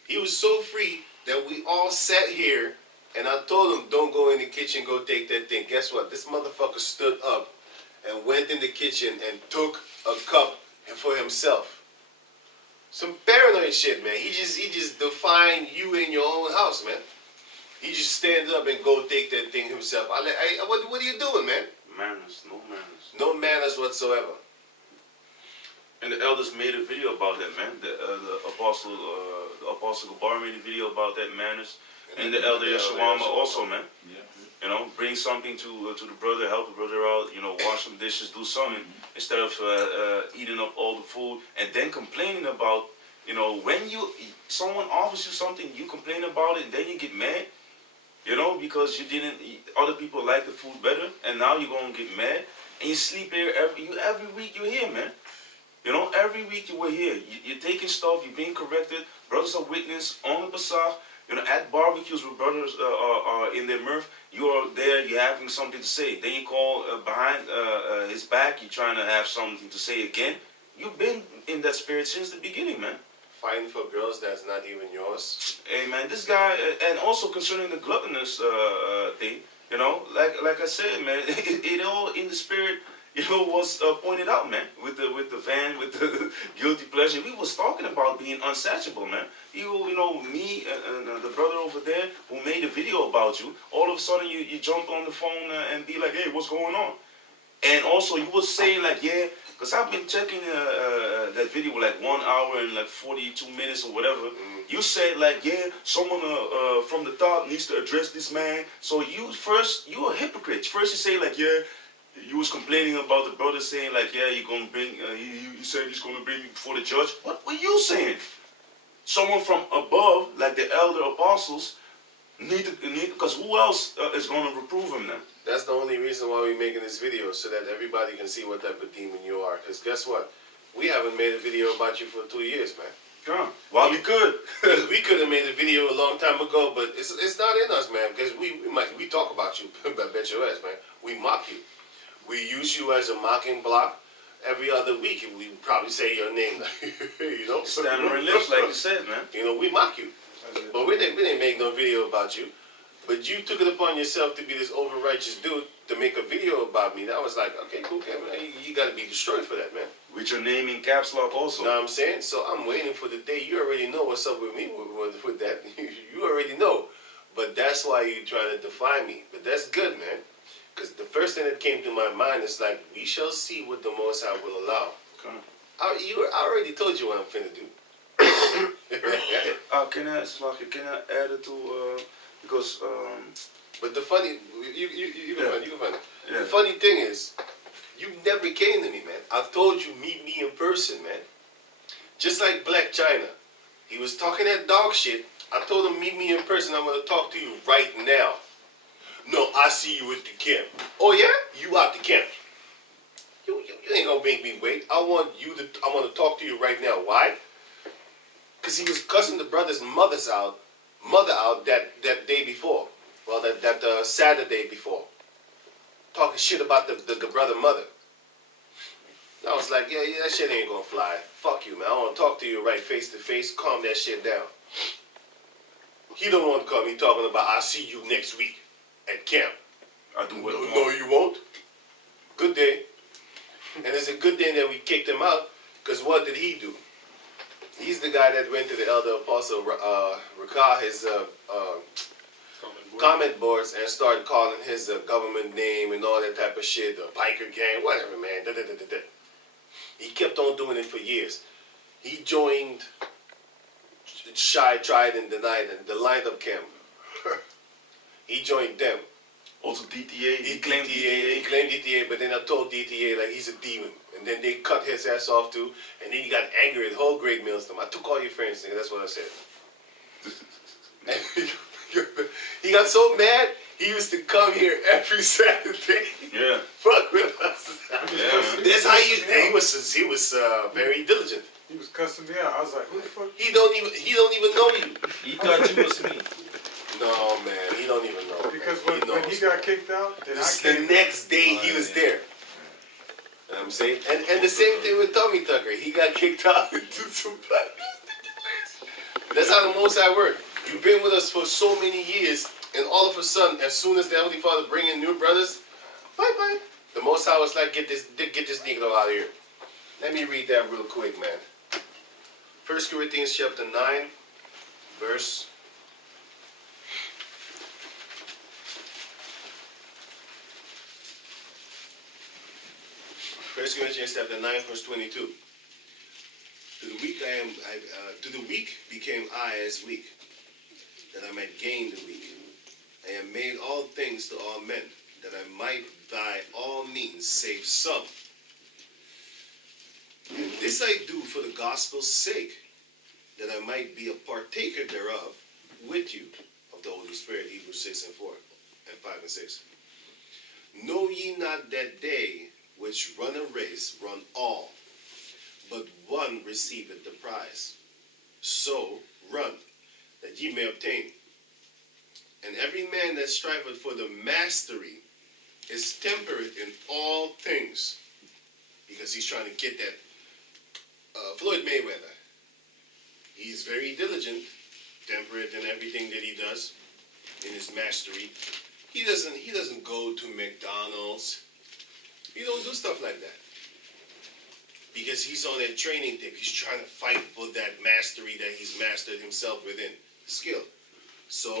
He was so free that we all sat here and I told him, don't go in the kitchen, go take that thing. Guess what? This motherfucker stood up and went in the kitchen and took a cup for himself. Some paranoid shit, man. He just defined you in your own house, man. He just stands up and go take that thing himself. What are you doing, man? Manners, no manners. No manners whatsoever. And the elders made a video about that, man. The apostle Gabar made a video about that, manners. And the elder Yeshawama also, man. Yeah. You know, bring something to the brother, help the brother out. You know, wash some dishes, do something instead of eating up all the food and then complaining about. You know, when someone offers you something, you complain about it, and then you get mad. You know, because you didn't. Other people like the food better, and now you're gonna get mad, and you sleep here every week. You're here, man. You know, every week you were here. You're taking stuff. You're being corrected. Brothers are witness on the Pasach. You know, at barbecues where brothers are in their mirth, you are there, you're having something to say. Then you call behind his back, you're trying to have something to say again. You've been in that spirit since the beginning, man. Fighting for girls that's not even yours. Hey, man, this guy, and also concerning the gluttonous thing, You know, like I said, man, it all in the spirit, was pointed out, man, with the van, with the guilty pleasure. We was talking about being unsatiable, man. Me and the brother over there who made a video about you. All of a sudden, you jump on the phone and be like, hey, what's going on? And also, you was saying like, yeah, because I've been checking that video like 1 hour and like 42 minutes or whatever. You said like, yeah, someone from the top needs to address this man. So you're a hypocrite. First you say like, yeah, you was complaining about the brother saying like, yeah, you're gonna bring, you said he's gonna bring you before the judge. What were you saying? Someone from above, like the elder apostles, need because who else is gonna reprove him then? That's the only reason why we're making this video, so that everybody can see what type of demon you are. Because guess what? We haven't made a video about you for 2 years, man. Come, well, we could. We could have made a video a long time ago, but it's not in us, man. Because we talk about you, I bet your ass, man. We mock you. We use you as a mocking block every other week, and we probably say your name, Stammering lips, like you said, man. We mock you. But we didn't make no video about you. But you took it upon yourself to be this over-righteous dude to make a video about me. That was like, okay, cool, man. You got to be destroyed for that, man. With your name in caps lock also. You know what I'm saying? So I'm waiting for the day. You already know what's up with me with that. You already know. But that's why you're trying to define me. But that's good, man. Because the first thing that came to my mind is like, we shall see what the Most High will allow. Okay. I already told you what I'm finna do. Can I add it to, because, But the funny, you can find it. Yeah. The funny thing is, you never came to me, man. I told you, meet me in person, man. Just like Black China. He was talking that dog shit. I told him, meet me in person. I'm going to talk to you right now. No, I see you at the camp. Oh, yeah? You out the camp. You ain't going to make me wait. I want to talk to you right now. Why? Because he was cussing the brother's mother out that day before. Well, that Saturday before. Talking shit about the brother mother. I was like, yeah, that shit ain't gonna fly. Fuck you, man. I want to talk to you right face to face. Calm that shit down. He don't want to come. He talking about, I'll see you next week at camp. I do what I want. No, you won't. Good day. And it's a good thing that we kicked him out, because what did he do? He's the guy that went to the elder apostle, recall his comment boards and started calling his government name and all that type of shit, the biker gang, whatever, man. He kept on doing it for years. He joined Shy, Tried, and Denied, and the lineup camp. He joined them. Also DTA. He claimed DTA, but then I told DTA like he's a demon. And then they cut his ass off too, and then he got angry at the whole Great Millstone. I took all your friends, nigga, that's what I said. He got so mad, he used to come here every Saturday. Yeah. Fuck with us. Yeah. That's how he was very diligent. He was cussing me out. I was like, who the fuck? He don't even know you. He thought you was me. No, man, he don't even know. Because when he got kicked out, then The next day he was there. You know what I'm saying? And the same thing with Tommy Tucker. He got kicked out and do some black. That's how the Most High work. You've been with us for so many years, and all of a sudden, as soon as the Heavenly Father bring in new brothers, bye-bye. The Most High was like, get this nigga out of here. Let me read that real quick, man. 1 Corinthians chapter 9, verse... First Corinthians chapter 9, verse 22. To the weak became I as weak, that I might gain the weak. I am made all things to all men, that I might by all means save some. And this I do for the gospel's sake, that I might be a partaker thereof with you of the Holy Spirit. Hebrews 6 and 4 and 5 and 6. Know ye not that they which run a race run all, but one receiveth the prize. So run, that ye may obtain. And every man that striveth for the mastery is temperate in all things, because he's trying to get that. Floyd Mayweather, he's very diligent, temperate in everything that he does, in his mastery. He doesn't go to McDonald's. He don't do stuff like that. Because he's on that training tip. He's trying to fight for that mastery that he's mastered himself within the skill. So,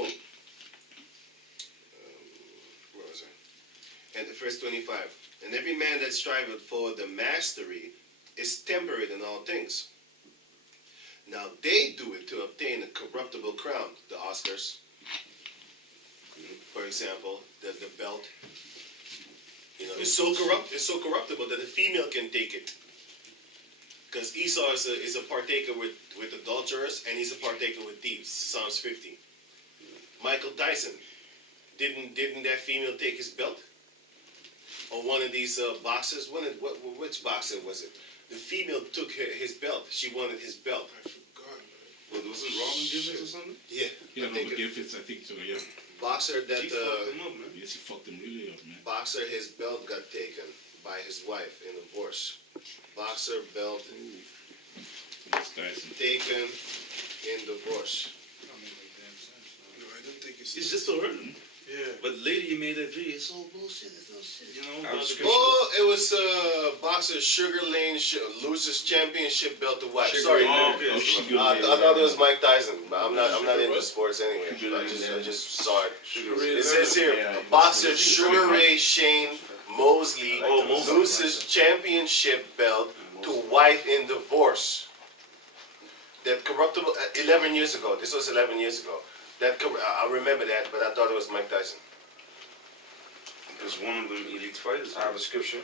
where was I? And the verse 25. And every man that striveth for the mastery is temperate in all things. Now they do it to obtain a corruptible crown, the Oscars, for example, the belt. You know, it's so corruptible that a female can take it. Because Esau is a partaker with adulterers, and he's a partaker with thieves. Psalms 50. Michael Tyson, didn't that female take his belt? Or one of these boxers? Which boxer was it? The female took his belt. She wanted his belt. I forgot, man. But wasn't Robin Givens or something? Yeah. Yeah, I no, think but Giffords, I think so, yeah. boxer that He fucked him up, man. Yes, he fucked him really up, man. boxer, his belt got taken by his wife in divorce. Boxer belt That's Tyson. taken in divorce. That don't make no damn sense, man. No, I don't think it's. It's just to hurt him. Yeah. But later you made that video. It's all bullshit. It's no shit. You know. I was Oh, it was boxer Sugar Lane loses championship belt to wife. Sorry, Oh, man. okay. Oh, she good. I thought it was Mike Tyson, but I'm not into sports anyway. I just saw it. It says here, boxer Sugar Ray Shane Mosley loses championship belt to wife in divorce. That corruptible 11 years ago. This was 11 years ago. I remember that, but I thought it was Mike Tyson. It's one of them elite fighters. I have a scripture.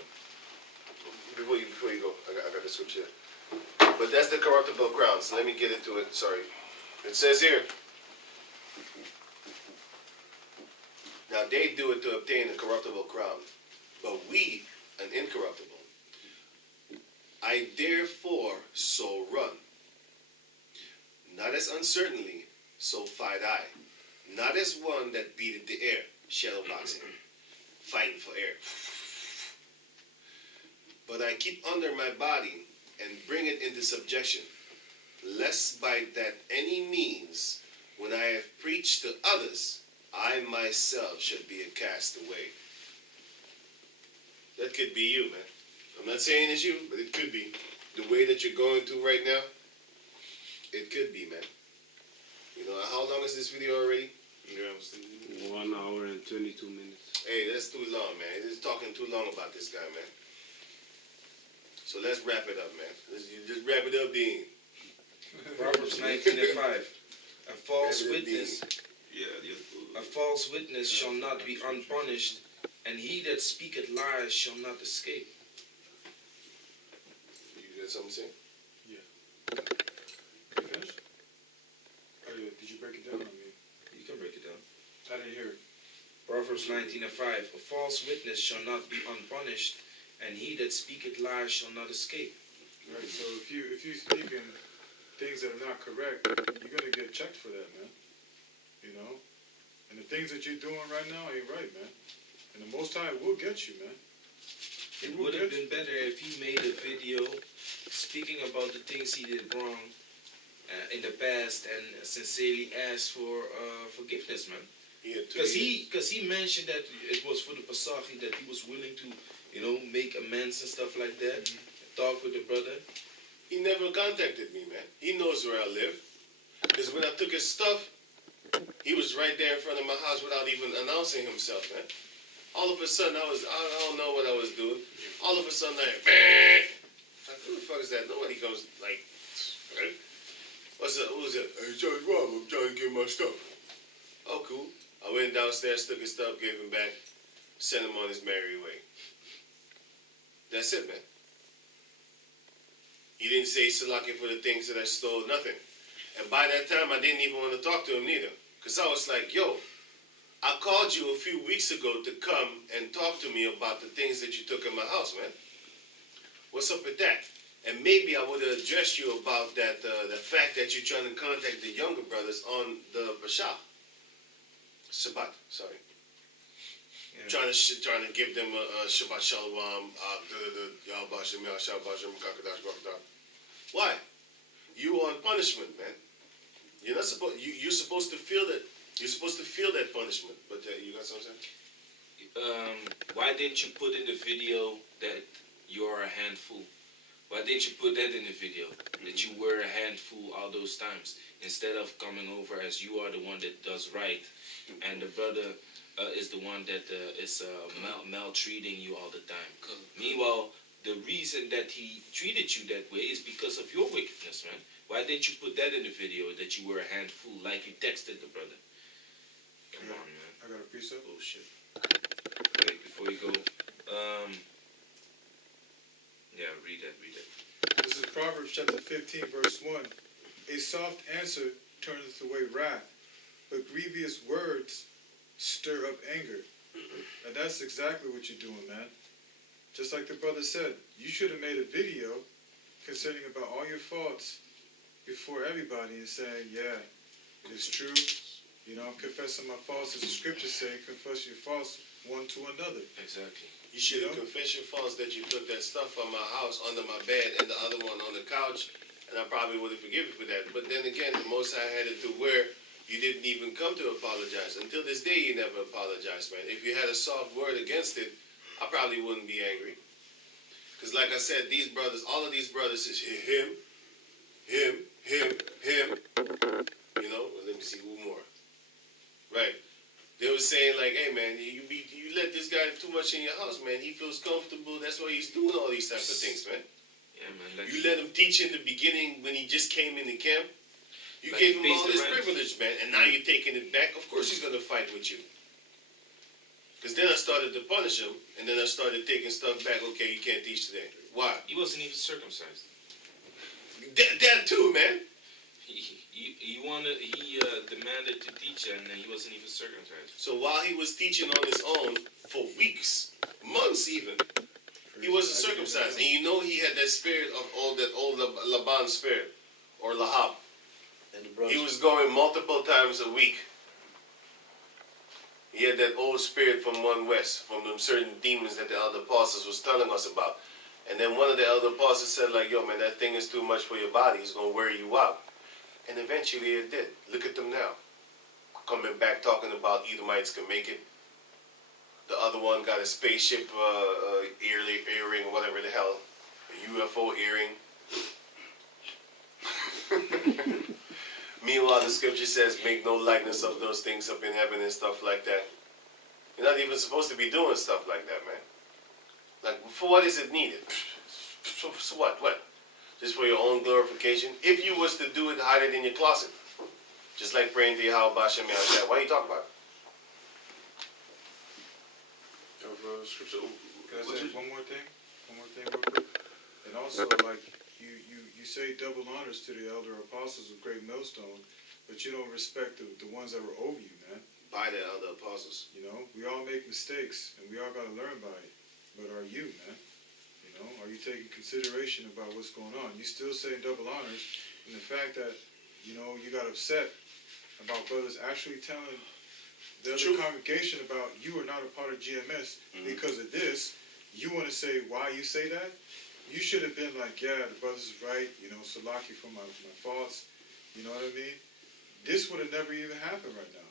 Before you go, I got the scripture. But that's the corruptible crown. So let me get into it. Sorry. It says here. Now they do it to obtain a corruptible crown, but we an incorruptible. I therefore so run, not as uncertainly, so fight I, not as one that beateth the air, shadow boxing, fighting for air. But I keep under my body and bring it into subjection, lest by that any means, when I have preached to others, I myself should be a castaway. That could be you, man. I'm not saying it's you, but it could be. The way that you're going through right now, it could be, man. You know, how long is this video already? Yeah, I was thinking. 1 hour and 22 minutes. Hey, that's too long, man. It's talking too long about this guy, man. So let's wrap it up, man. You just wrap it up, Dean. Proverbs 19:5. A false Wrap it up, Dean. witness, Yeah, a false witness shall not be unpunished, and he that speaketh lies shall not escape. You got something to say? You finished? Oh, yeah. Did you break it down? I mean, You can break it down. I didn't hear it. Proverbs 19:5. A false witness shall not be unpunished, and he that speaketh lies shall not escape. Right. So if you speaking things that are not correct, you're gonna get checked for that, man. You know. And the things that you're doing right now ain't right, man. And the Most High will get you, man. He It will would have get you. been better if he made a video speaking about the things he did wrong in the past and sincerely asked for forgiveness, man. He had 2 Because years. he mentioned that it was for the Pasachi that he was willing to, make amends and stuff like that. Talk with the brother. He never contacted me, man. He knows where I live. Because when I took his stuff, he was right there in front of my house without even announcing himself, man. All of a sudden, I don't know what I was doing. All of a sudden, like, who the fuck is that? Nobody goes, like, right? What's up? Who's that? Hey, Charlie Rob, I'm trying to get my stuff. Oh, cool. I went downstairs, took his stuff, gave him back, sent him on his merry way. That's it, man. He didn't say Salaki for the things that I stole, nothing. And by that time, I didn't even want to talk to him neither. Because I was like, yo, I called you a few weeks ago to come and talk to me about the things that you took in my house, man. What's up with that? And maybe I would have addressed you about that, the fact that you're trying to contact the younger brothers on the Shabbat, sorry. Yeah. Trying to give them a Shabbat Shalom, why? You on punishment, man. You're not supposed. You're supposed to feel that You're supposed to feel that punishment, but you got something? Why didn't you put in the video that you're a handful? Why didn't you put that in the video? That you were a handful all those times, instead of coming over as you are the one that does right, and the brother is the one that is maltreating you all the time. Meanwhile, the reason that he treated you that way is because of your wickedness, man. Why didn't you put that in the video that you were a handful, like you texted the brother? Come on, man. I got a precept. Bullshit. Wait, before you go, yeah, read that. This is Proverbs chapter 15, verse 1. A soft answer turneth away wrath, but grievous words stir up anger. And that's exactly what you're doing, man. Just like the brother said, you should have made a video concerning about all your faults before everybody and saying, yeah, it is true. You know, I'm confessing my faults, as the scriptures say, confess your faults one to another. exactly. You should have confessed your faults that you took that stuff from my house under my bed and the other one on the couch, and I probably would have forgiven you for that. But then again, the Most High had it to where you didn't even come to apologize. Until this day, you never apologized, man. If you had a soft word against it, I probably wouldn't be angry. Because like I said, these brothers, all of these brothers is him. You know, well, let me see, who more? Right. They were saying like, hey man, you let this guy too much in your house, man. He feels comfortable. That's why he's doing all these types of things, man. Yeah, man. Like, You let him teach in the beginning when he just came in the camp. You Like gave he him pays all the this rent. privilege, man, and now you're taking it back. Of course he's gonna fight with you. Because then I started to punish him, and then I started taking stuff back. Okay, you can't teach today. Why? he wasn't even circumcised. That too, man. He demanded to teach, and he wasn't even circumcised. So while he was teaching on his own for weeks, months even, he wasn't circumcised. And you know he had that spirit of that old Laban spirit, or Lahab. And the brothers, He was going multiple times a week. He had that old spirit from one west, from them certain demons that the elder apostles was telling us about. And then one of the elder apostles said like, yo man, that thing is too much for your body. It's going to wear you out. And eventually it did. Look at them now. Coming back talking about Edomites can make it. The other one got a spaceship earring or whatever the hell. A UFO earring. Meanwhile, the scripture says, make no likeness of those things up in heaven and stuff like that. You're not even supposed to be doing stuff like that, man. Like, for what is it needed? So what? What? Just for your own glorification? If you was to do it, hide it in your closet. Just like praying to Yahweh Bashem Yahshua. Why are you talking about it? Scripture. Can I say one more thing? One more thing real quick? And also, like, you say double honors to the elder apostles of Great Millstone, but you don't respect the ones that were over you, man. By the elder apostles. You know, we all make mistakes, and we all got to learn by it. But are you, man? You know, are you taking consideration about what's going on? You still saying double honors, and the fact that, you know, you got upset about brothers actually telling the other congregation about you are not a part of GMS because of this. You want to say why you say that? You should have been like, yeah, the brothers is right, you know, Salaki for my faults, you know what I mean? This would have never even happened right now.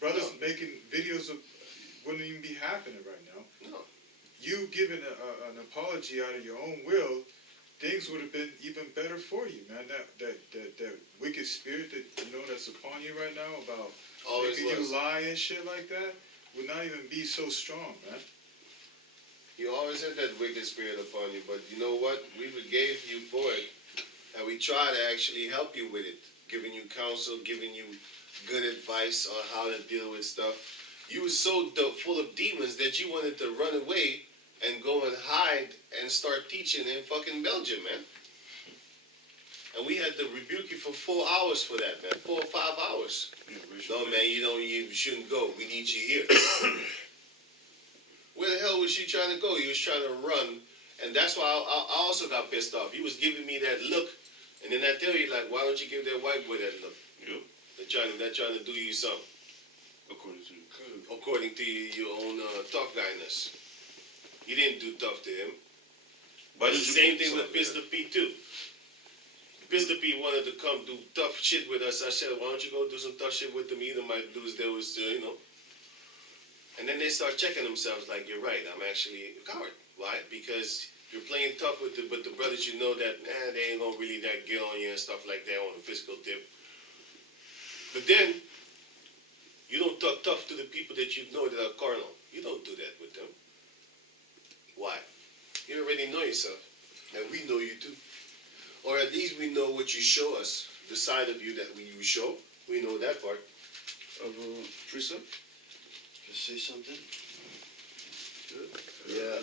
Brothers making videos of wouldn't even be happening right now. No. You giving an apology out of your own will, things would have been even better for you, man. That wicked spirit that, you know, that's upon you right now about Always making was. you lie and shit like that would not even be so strong, man. You always had that wicked spirit upon you, but you know what? We forgave you for it, and we try to actually help you with it, giving you counsel, giving you good advice on how to deal with stuff. You were so full of demons that you wanted to run away and go and hide and start teaching in fucking Belgium, man. And we had to rebuke you for 4 hours for that, man. 4 or 5 hours. No, man, you shouldn't go. We need you here. Where the hell was she trying to go? He was trying to run, and that's why I also got pissed off. He was giving me that look, and then I tell you, like, why don't you give that white boy that look? Yep. They're trying to do you something, according to your own tough guyness. You didn't do tough to him. But it's the same thing with Pistol Pete too. Pistol Pete wanted to come do tough shit with us. I said, why don't you go do some tough shit with them? Either might lose those, And then they start checking themselves like, you're right, I'm actually a coward. Why? Because you're playing tough with the brothers you know that, they ain't gonna really that get on you and stuff like that on a physical tip. But then, you don't talk tough to the people that you know that are carnal. You don't do that with them. Why? You already know yourself. And we know you too. Or at least we know what you show us. The side of you that you show. We know that part. Of precept? Just say something. Good. Yeah.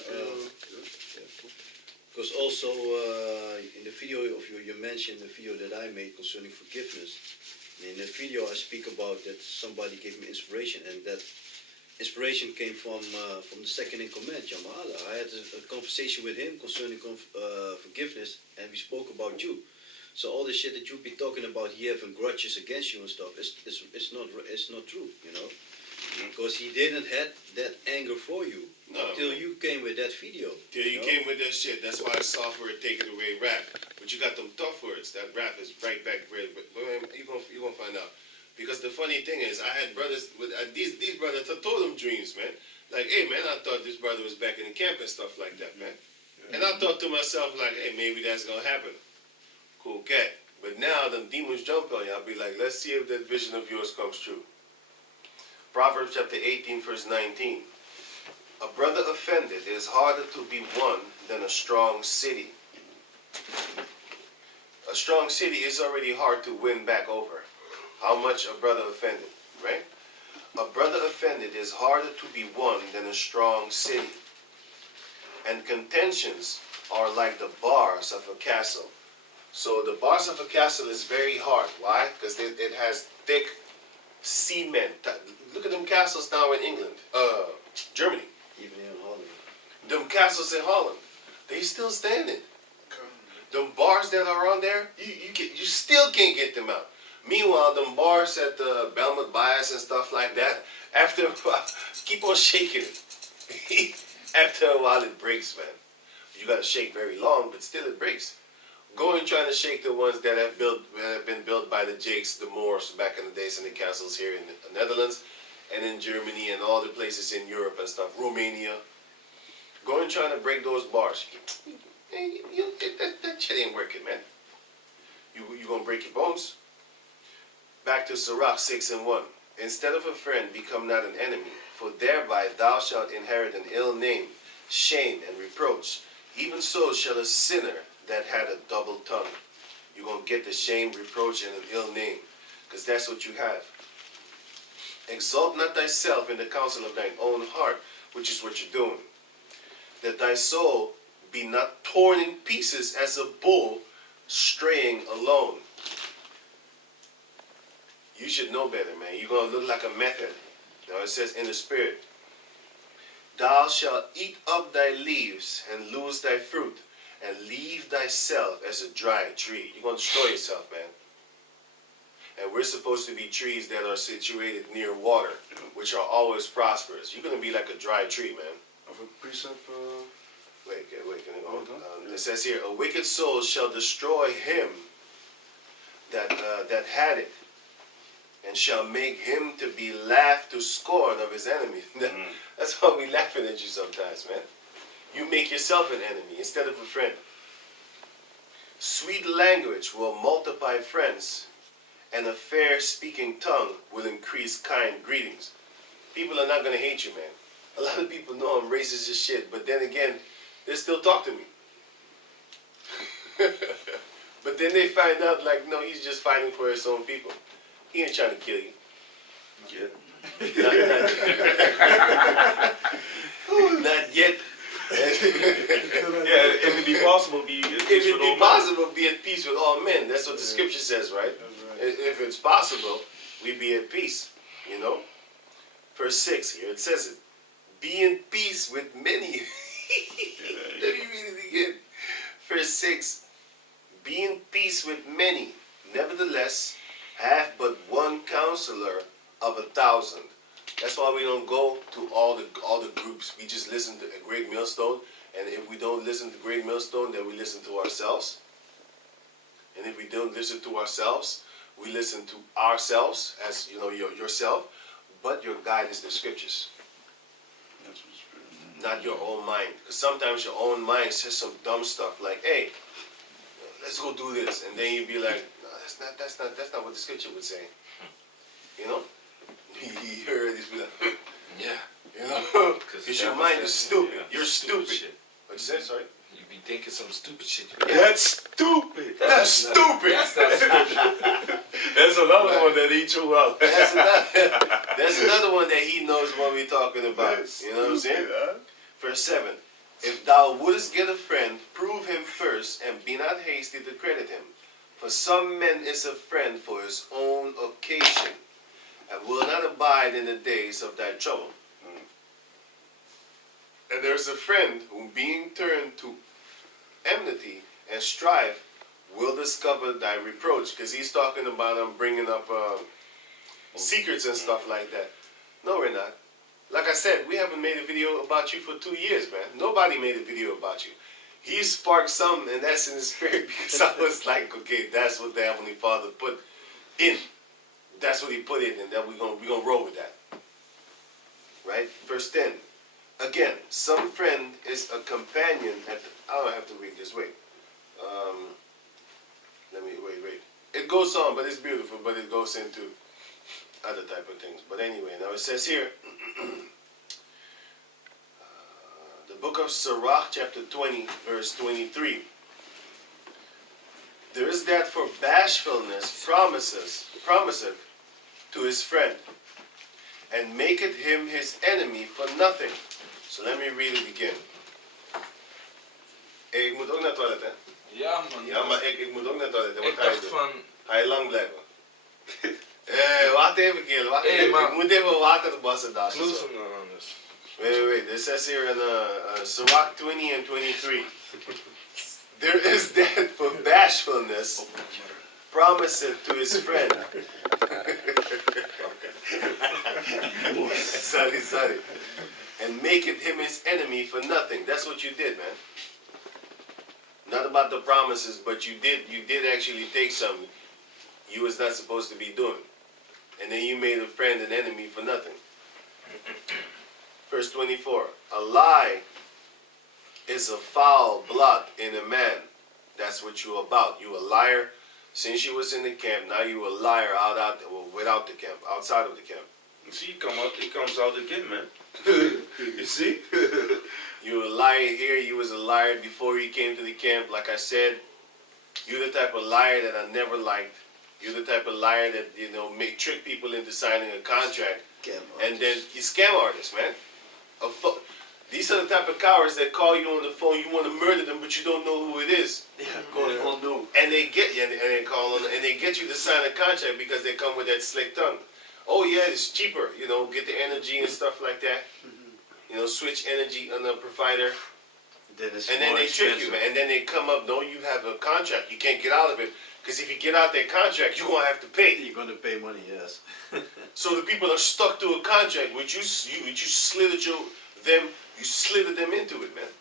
Because also in the video of you mentioned the video that I made concerning forgiveness. In the video I speak about that somebody gave me inspiration, and that inspiration came from the second in command, Jamala. I had a conversation with him concerning forgiveness, and we spoke about you. So all the shit that you be talking about, he having grudges against you and stuff, it's not true, Because he didn't have that anger for you until you came with that video. Till you came with that shit. That's why software take it away rap. But you got them tough words. That rap is right back. You're gonna find out. Because the funny thing is, I had brothers with these brothers. I told them dreams, man. Like, hey, man, I thought this brother was back in the camp and stuff like that, man. And I thought to myself, like, hey, maybe that's gonna happen. Cool cat. But now them demons jump on you. I'll be like, let's see if that vision of yours comes true. Proverbs chapter 18, verse 19. A brother offended is harder to be won than a strong city. A strong city is already hard to win back over. How much a brother offended, right? A brother offended is harder to be won than a strong city. And contentions are like the bars of a castle. So the bars of a castle is very hard. Why? Because it has thick cement. Look at them castles now in England, Germany. Even in Holland. Them castles in Holland, they still standing. Them bars that are on there, you still can't get them out. Meanwhile, them bars at the Belmont Bias and stuff like that, after a while, keep on shaking it. After a while, it breaks, man. You gotta shake very long, but still it breaks. Go and try to shake the ones that have been built by the Jakes, the Moors, back in the days in the castles here in the Netherlands, and in Germany, and all the places in Europe and stuff, Romania. Go and try to break those bars. That shit ain't working, man. You gonna break your bones? Back to Sirach 6:1. Instead of a friend, become not an enemy, for thereby thou shalt inherit an ill name, shame, and reproach. Even so shall a sinner that had a double tongue. You're gonna get the shame, reproach, and an ill name, because that's what you have. Exalt not thyself in the counsel of thine own heart, which is what you're doing. That thy soul be not torn in pieces as a bull straying alone. You should know better, man. You're going to look like a method. Now it says in the spirit, thou shalt eat up thy leaves and lose thy fruit, and leave thyself as a dry tree. You're going to destroy yourself, man. And we're supposed to be trees that are situated near water, which are always prosperous. You're going to be like a dry tree, man. Of a precept, Wait, can I go? Hold on. It says here, a wicked soul shall destroy him that had it, and shall make him to be laughed to scorn of his enemies. That's why we laughing at you sometimes, man. You make yourself an enemy instead of a friend. Sweet language will multiply friends, and a fair speaking tongue will increase kind greetings. People are not going to hate you, man. A lot of people know I'm racist as shit, but then again, they still talk to me. But then they find out, like, no, he's just fighting for his own people. He ain't trying to kill you. Yeah. Not yet. Yeah, if it be possible, be at If peace it with be all men. possible, be at peace with all men. That's what the scripture says, right? That's right. If it's possible, we be at peace, Verse 6 here, it says it. Be in peace with many. Let me read it again. Verse 6. Be in peace with many. Nevertheless, have but one counselor of 1,000. That's why we don't go to all the groups. We just listen to a Great Millstone. And if we don't listen to Great Millstone, then we listen to ourselves. And And if we don't listen to ourselves, we listen to ourselves as yourself, but your guide is the scriptures, That's what's good. not your own mind. Because sometimes your own mind says some dumb stuff like, "Hey, let's go do this," and then you'd be like, "No, that's not what the scripture would say." You know, you heard this, be like, Yeah. you know, Because because your mind is stupid. You're stupid. shit. What you say? Sorry. You be thinking some stupid shit. That's stupid. That's stupid. There's another one that he threw out. That's another one that he knows what we're talking about. That's You know what I'm saying? stupid, huh? Verse 7. If thou wouldest get a friend, prove him first, and be not hasty to credit him. For some man is a friend for his own occasion, and will not abide in the days of thy trouble. And there's a friend who, being turned to enmity and strife, will discover thy reproach. Because he's talking about bringing up secrets and stuff like that. No, we're not. Like I said, we haven't made a video about you for 2 years, man. Nobody made a video about you. He sparked something, and that's in the spirit, because I was like, okay, that's what the Heavenly Father put in. That's what he put in, and then we're gonna roll with that. Right? Verse 10. Again, some friend is a companion at the, I don't have to read this, wait. Wait. It goes on, but it's beautiful, but it goes into other type of things. But anyway, now it says here, the book of Sirach, chapter 20, verse 23. There is that for bashfulness promiseth to his friend, and maketh him his enemy for nothing. So let me read it again. Ik moet ook naar het toilet, hè? Ja, man. Ja, maar ik moet ook naar het toilet. Wat Ik ga je dacht doen? van... Ga je lang blijven? Wacht even, kerel. Wacht Hey, even. maar- Ik moet even water wassen daar. Close hem dan anders. Wait. It says here in Sirach 20 and 23. There is that for bashfulness promiseth to his friend. Sorry. And maketh him his enemy for nothing. That's what you did, man. Not about the promises, but you did actually take something you was not supposed to be doing. And then you made a friend an enemy for nothing. Verse 24. A lie is a foul blot in a man. That's what you're about. You a liar. Since you was in the camp, now you a liar without the camp, outside of the camp. You see, he comes out again, man. You see? You a liar here. You was a liar before you came to the camp. Like I said, you're the type of liar that I never liked. You're the type of liar that trick people into signing a contract, and then you scam artists, man. These are the type of cowards that call you on the phone. You want to murder them, but you don't know who it is. Yeah, call no. And they get you, and they call on, and they get you to sign a contract because they come with that slick tongue. Oh yeah, it's cheaper. Get the energy and stuff like that. Switch energy on the provider. And then they trick you, man. And then they come up, no, you have a contract. You can't get out of it. Because if you get out that contract, you're going to have to pay. You're going to pay money, yes. So the people are stuck to a contract, which you slithered them into it, man.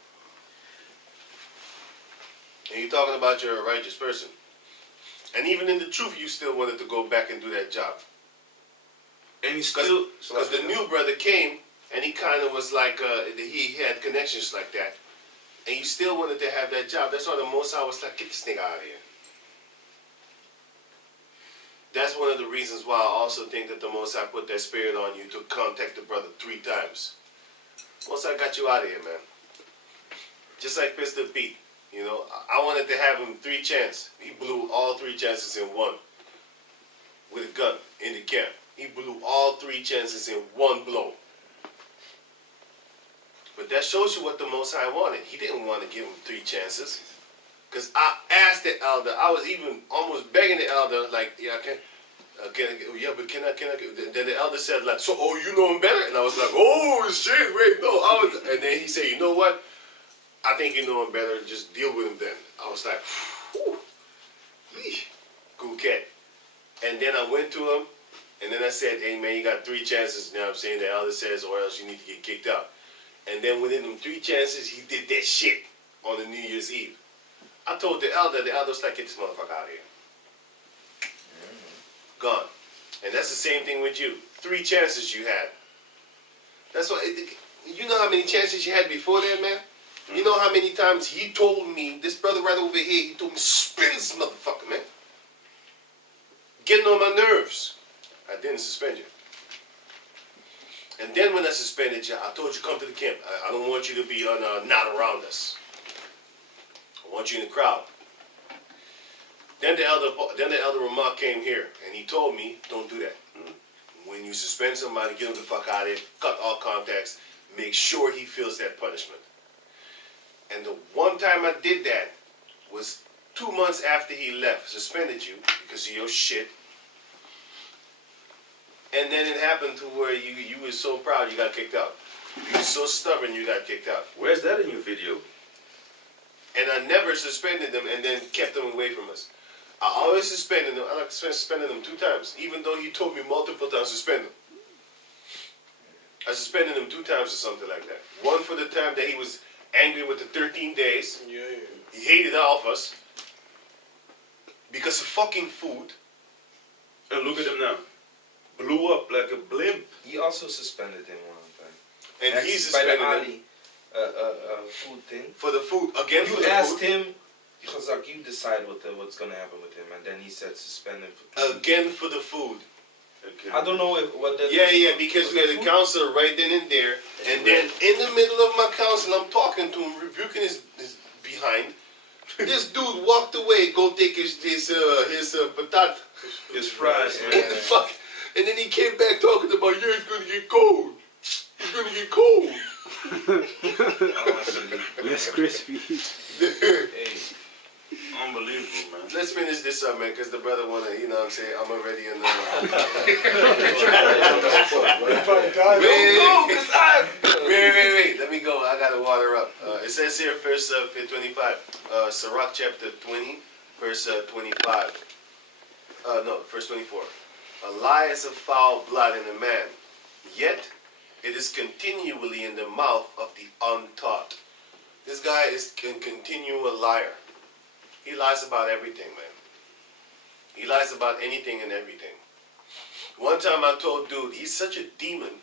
And you're talking about you're a righteous person. And even in the truth, you still wanted to go back and do that job. And he's still... Because the new brother came, and he kind of was like, he had connections like that. And you still wanted to have that job. That's why the Most High was like, get this nigga out of here. That's one of the reasons why I also think that the Most High put that spirit on you to contact the brother 3 times. Most High got you out of here, man. Just like Pistol Pete. I wanted to have him 3 chances. He blew all 3 chances in one. With a gun in the camp. He blew all 3 chances in one blow. But that shows you what the Most High wanted. He didn't want to give him 3 chances. Because I asked the elder, I was even almost begging the elder, like, yeah, can I then the elder said, like, so, oh, you know him better? And I was like, oh, shit, wait, no. And then he said, you know what? I think you know him better, just deal with him then. I was like, whew, cool cat. And then I went to him, and then I said, hey, man, you got 3 chances, you know what I'm saying? The elder says, or else you need to get kicked out. And then within them 3 chances, he did that shit on the New Year's Eve. I told the elder was like, get this motherfucker out of here. gone. And that's the same thing with you. 3 chances you had. That's what. You know how many chances you had before that, man? You know how many times he told me, this brother right over here, he told me, suspend this motherfucker, man. Getting on my nerves. I didn't suspend you. And then when I suspended you, I told you, come to the camp. I don't want you to be not around us. I want you in the crowd. Then the elder Ramah came here, and he told me, don't do that. When you suspend somebody, get him the fuck out of there, cut all contacts, make sure he feels that punishment. And the one time I did that was 2 months after he left, suspended you because of your shit. And then it happened to where you were so proud you got kicked out. You were so stubborn you got kicked out. Where's that in your video? And I never suspended them and then kept them away from us. I always suspended them. I like suspended them 2 times, even though he told me multiple times to suspend them. I suspended him 2 times or something like that. One for the time that he was angry with the 13 days. Yeah. He hated all of us because of fucking food. And look at him now. Blew up like a blimp. He also suspended him one time. And Next, he by the suspended him Ali, food thing. for the food. Again, for You the asked food. him, because like you decide what's gonna happen with him, and then he said suspend him for 2 Again for the food. I don't know what that Yeah, was yeah, for. because Was we it had a food? counselor right then and there, and then in the middle of my counsel, I'm talking to him, rebuking his behind. This dude walked away, go take his patat. It's fries, And man. the fuck, and then he came back talking about, yeah, it's gonna get cold. It's gonna get cold. Less crispy. Hey, Unbelievable, man. Let's finish this up, man, because the brother wanna, you know what I'm saying, I'm already in the... Wait, let me go, I gotta water up. It says here, verse 25, Sirach chapter 20, verse 25. No, verse 24. A lie is a foul blood in a man, yet it is continually in the mouth of the untaught. This guy is a continual liar. He lies about everything, man. He lies about anything and everything. One time I told dude, he's such a demon.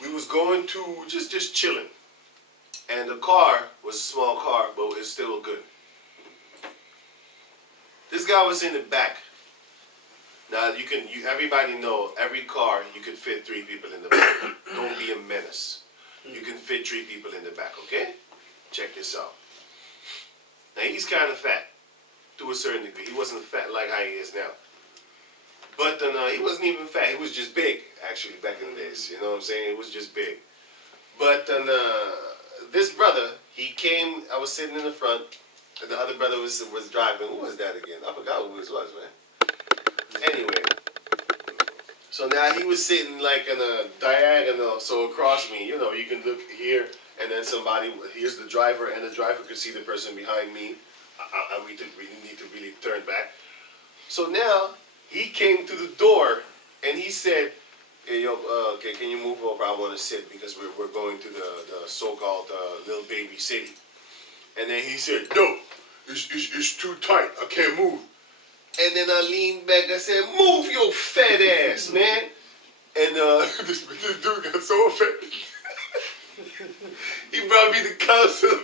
We was going to, just chilling. And the car was a small car, but it's still good. This guy was in the back. Now everybody know, every car you can fit 3 people in the back. Don't be a menace. You can fit 3 people in the back, okay? Check this out. Now he's kind of fat, to a certain degree. He wasn't fat like how he is now. But he wasn't even fat. He was just big, actually, back in the days. You know what I'm saying? It was just big. But this brother, he came. I was sitting in the front, and the other brother was driving. Who was that again? I forgot who it was, man. Anyway, so now he was sitting like in a diagonal, so across me. You know, you can look here, and then here's the driver, and the driver could see the person behind me. We need to really turn back. So now he came to the door, and he said, "Hey, yo, okay, can you move over? I want to sit because we're going to the so-called little baby city." And then he said, "No, it's too tight. I can't move." And then I leaned back. I said, "Move your fat ass, man." And this dude got so offended. He brought me the counselor.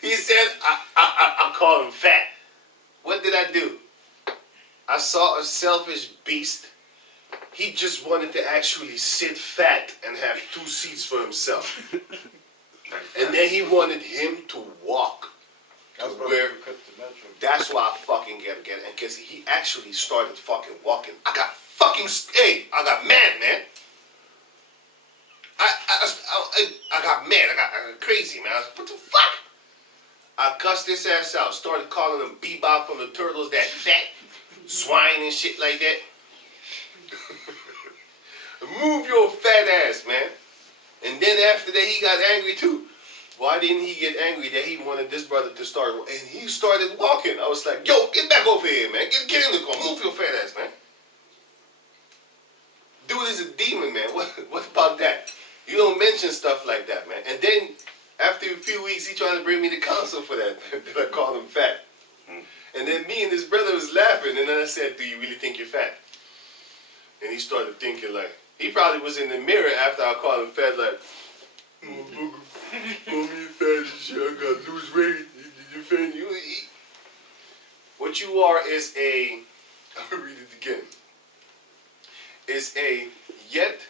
He said, I call him fat. What did I do? I saw a selfish beast. He just wanted to actually sit fat and have 2 seats for himself. And then he wanted him to walk. That's why I fucking get it. And because he actually started fucking walking. I got mad, man. I got mad. I got crazy, man. What the fuck? I cussed his ass out. Started calling him Bebop from the Turtles, that fat swine and shit like that. Move your fat ass, man. And then after that, he got angry too. Why didn't he get angry that he wanted this brother to start? And he started walking. I was like, yo, get back over here, man. Get in the car. Move your fat ass, man. Dude is a demon, man. What about that? You don't mention stuff like that, man. And then, after a few weeks, he tried to bring me to counsel for that. I called him fat. And then me and his brother was laughing, and then I said, "Do you really think you're fat?" And he started thinking like, he probably was in the mirror after I called him fat, like, "Call me fat and shit, I gotta lose weight. You fat, you eat." What you are is a, I'll read it again. Is a, yet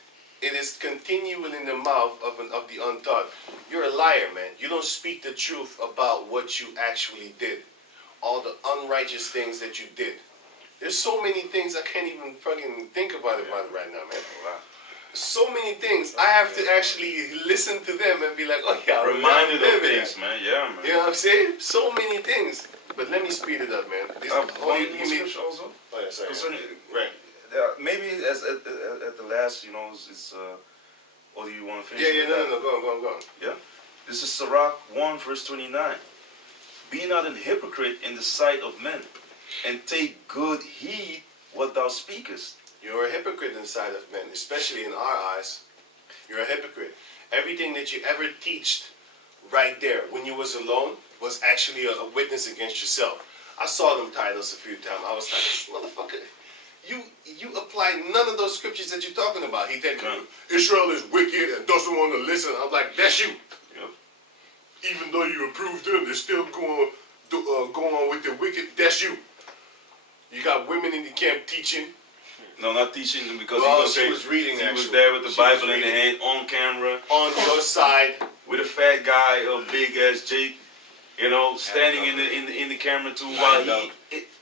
it is continual in the mouth of the untaught. You're a liar, man. You don't speak the truth about what you actually did. All the unrighteous things that you did. There's so many things I can't even fucking think about it right now, man. Wow. So many things. I have to actually listen to them and be like, oh yeah, I Reminded of remember things, that. man. Yeah, man. You know what I'm saying? So many things. But let me speed it up, man. This, One you more mean, scripture also. oh yeah, sorry. Concerning, Right. maybe as at the last, you know, is or do you want to finish? Yeah, with no, that? no, no, go on. Yeah. This is Sirach 1 verse 29. Be not an hypocrite in the sight of men, and take good heed what thou speakest. You're a hypocrite in the sight of men, especially in our eyes. You're a hypocrite. Everything that you ever teached right there when you was alone was actually a witness against yourself. I saw them titles a few times. I was like, motherfucker, you apply none of those scriptures that you're talking about. He said, Israel is wicked and doesn't want to listen. I'm like, that's you. Yep. Even though you approved them, they're still going on with the wicked. That's you. You got women in the camp teaching. No, not teaching them because Well, he she was reading, he was actually. there with the She was Bible in the reading. hand on camera On your side. with a fat guy, a big ass Jake, you know, standing in the camera too. While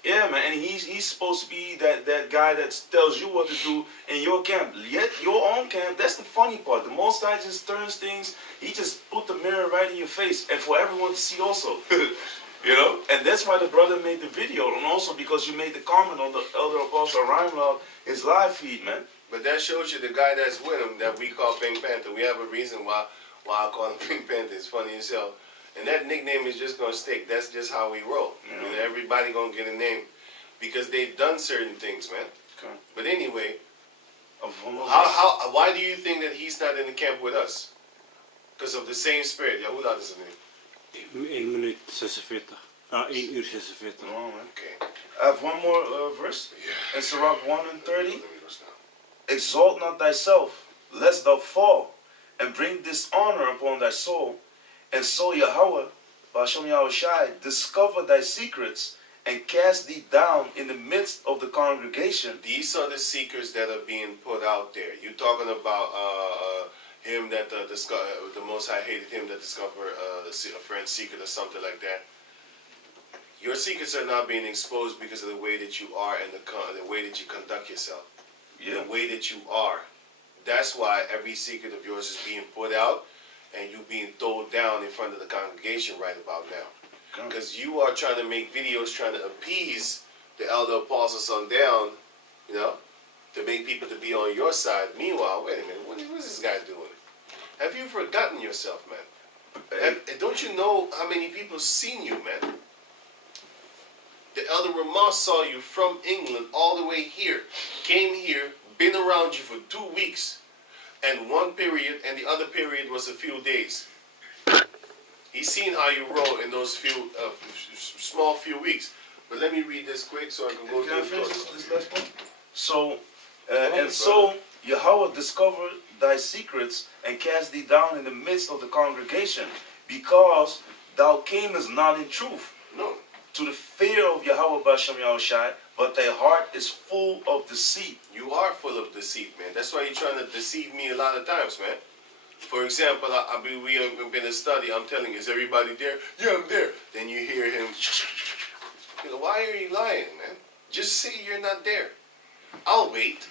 yeah, man, and he's supposed to be that guy that tells you what to do in your camp. Yet your own camp, that's the funny part. The Most High just turns things. He just put the mirror right in your face, and for everyone to see also. You know, and that's why the brother made the video, and also because you made the comment on the Elder Apostle Rhymelove, his live feed, man. But that shows you the guy that's with him that we call Pink Panther. We have a reason why I call him Pink Panther. It's funny as hell. And that nickname is just gonna stick. That's just how we roll. Yeah. I mean, everybody gonna get a name because they've done certain things, man. Okay. But anyway, How why do you think that he's not in the camp with us? Because of the same spirit. Yeah, who that is the name? 1 minuut 46. 1 uur 46. Oh, man. Okay. I have one more verse. Yeah. In Sirach 1 and 30. Let me verse now. Exalt not thyself, lest thou fall, and bring dishonor upon thy soul. And so Yahweh, Ba'ashem Yahushai, discover thy secrets, and cast thee down in the midst of the congregation. These are the seekers that are being put out there. You talking about him that the Most High hated him that discovered a friend's secret or something like that. Your secrets are not being exposed because of the way that you are and the way that you conduct yourself. Yeah. The way that you are. That's why every secret of yours is being put out and you being thrown down in front of the congregation right about now. Because you are trying to make videos trying to appease the elder apostles on down, you know, to make people to be on your side. Meanwhile, wait a minute, what is this guy doing? Have you forgotten yourself, man? Don't you know how many people seen you, man? The elder Ramah saw you from England all the way here, came here, been around you for 2 weeks, and one period, and the other period was a few days. He's seen how you roll in those few, small few weeks. But let me read this quick so I can go Can I through finish it. this last one? So, and so Yahweh discovered thy secrets and cast thee down in the midst of the congregation, because thou camest not in truth No. to the fear of Yahweh Ba'ashem Yahushai, but thy heart is full of deceit. You are full of deceit, man. That's why you're trying to deceive me a lot of times, man. For example, we have been in study. I'm telling you, is everybody there? Yeah, I'm there. Then you hear him. You know, why are you lying, man? Just say you're not there. I'll wait.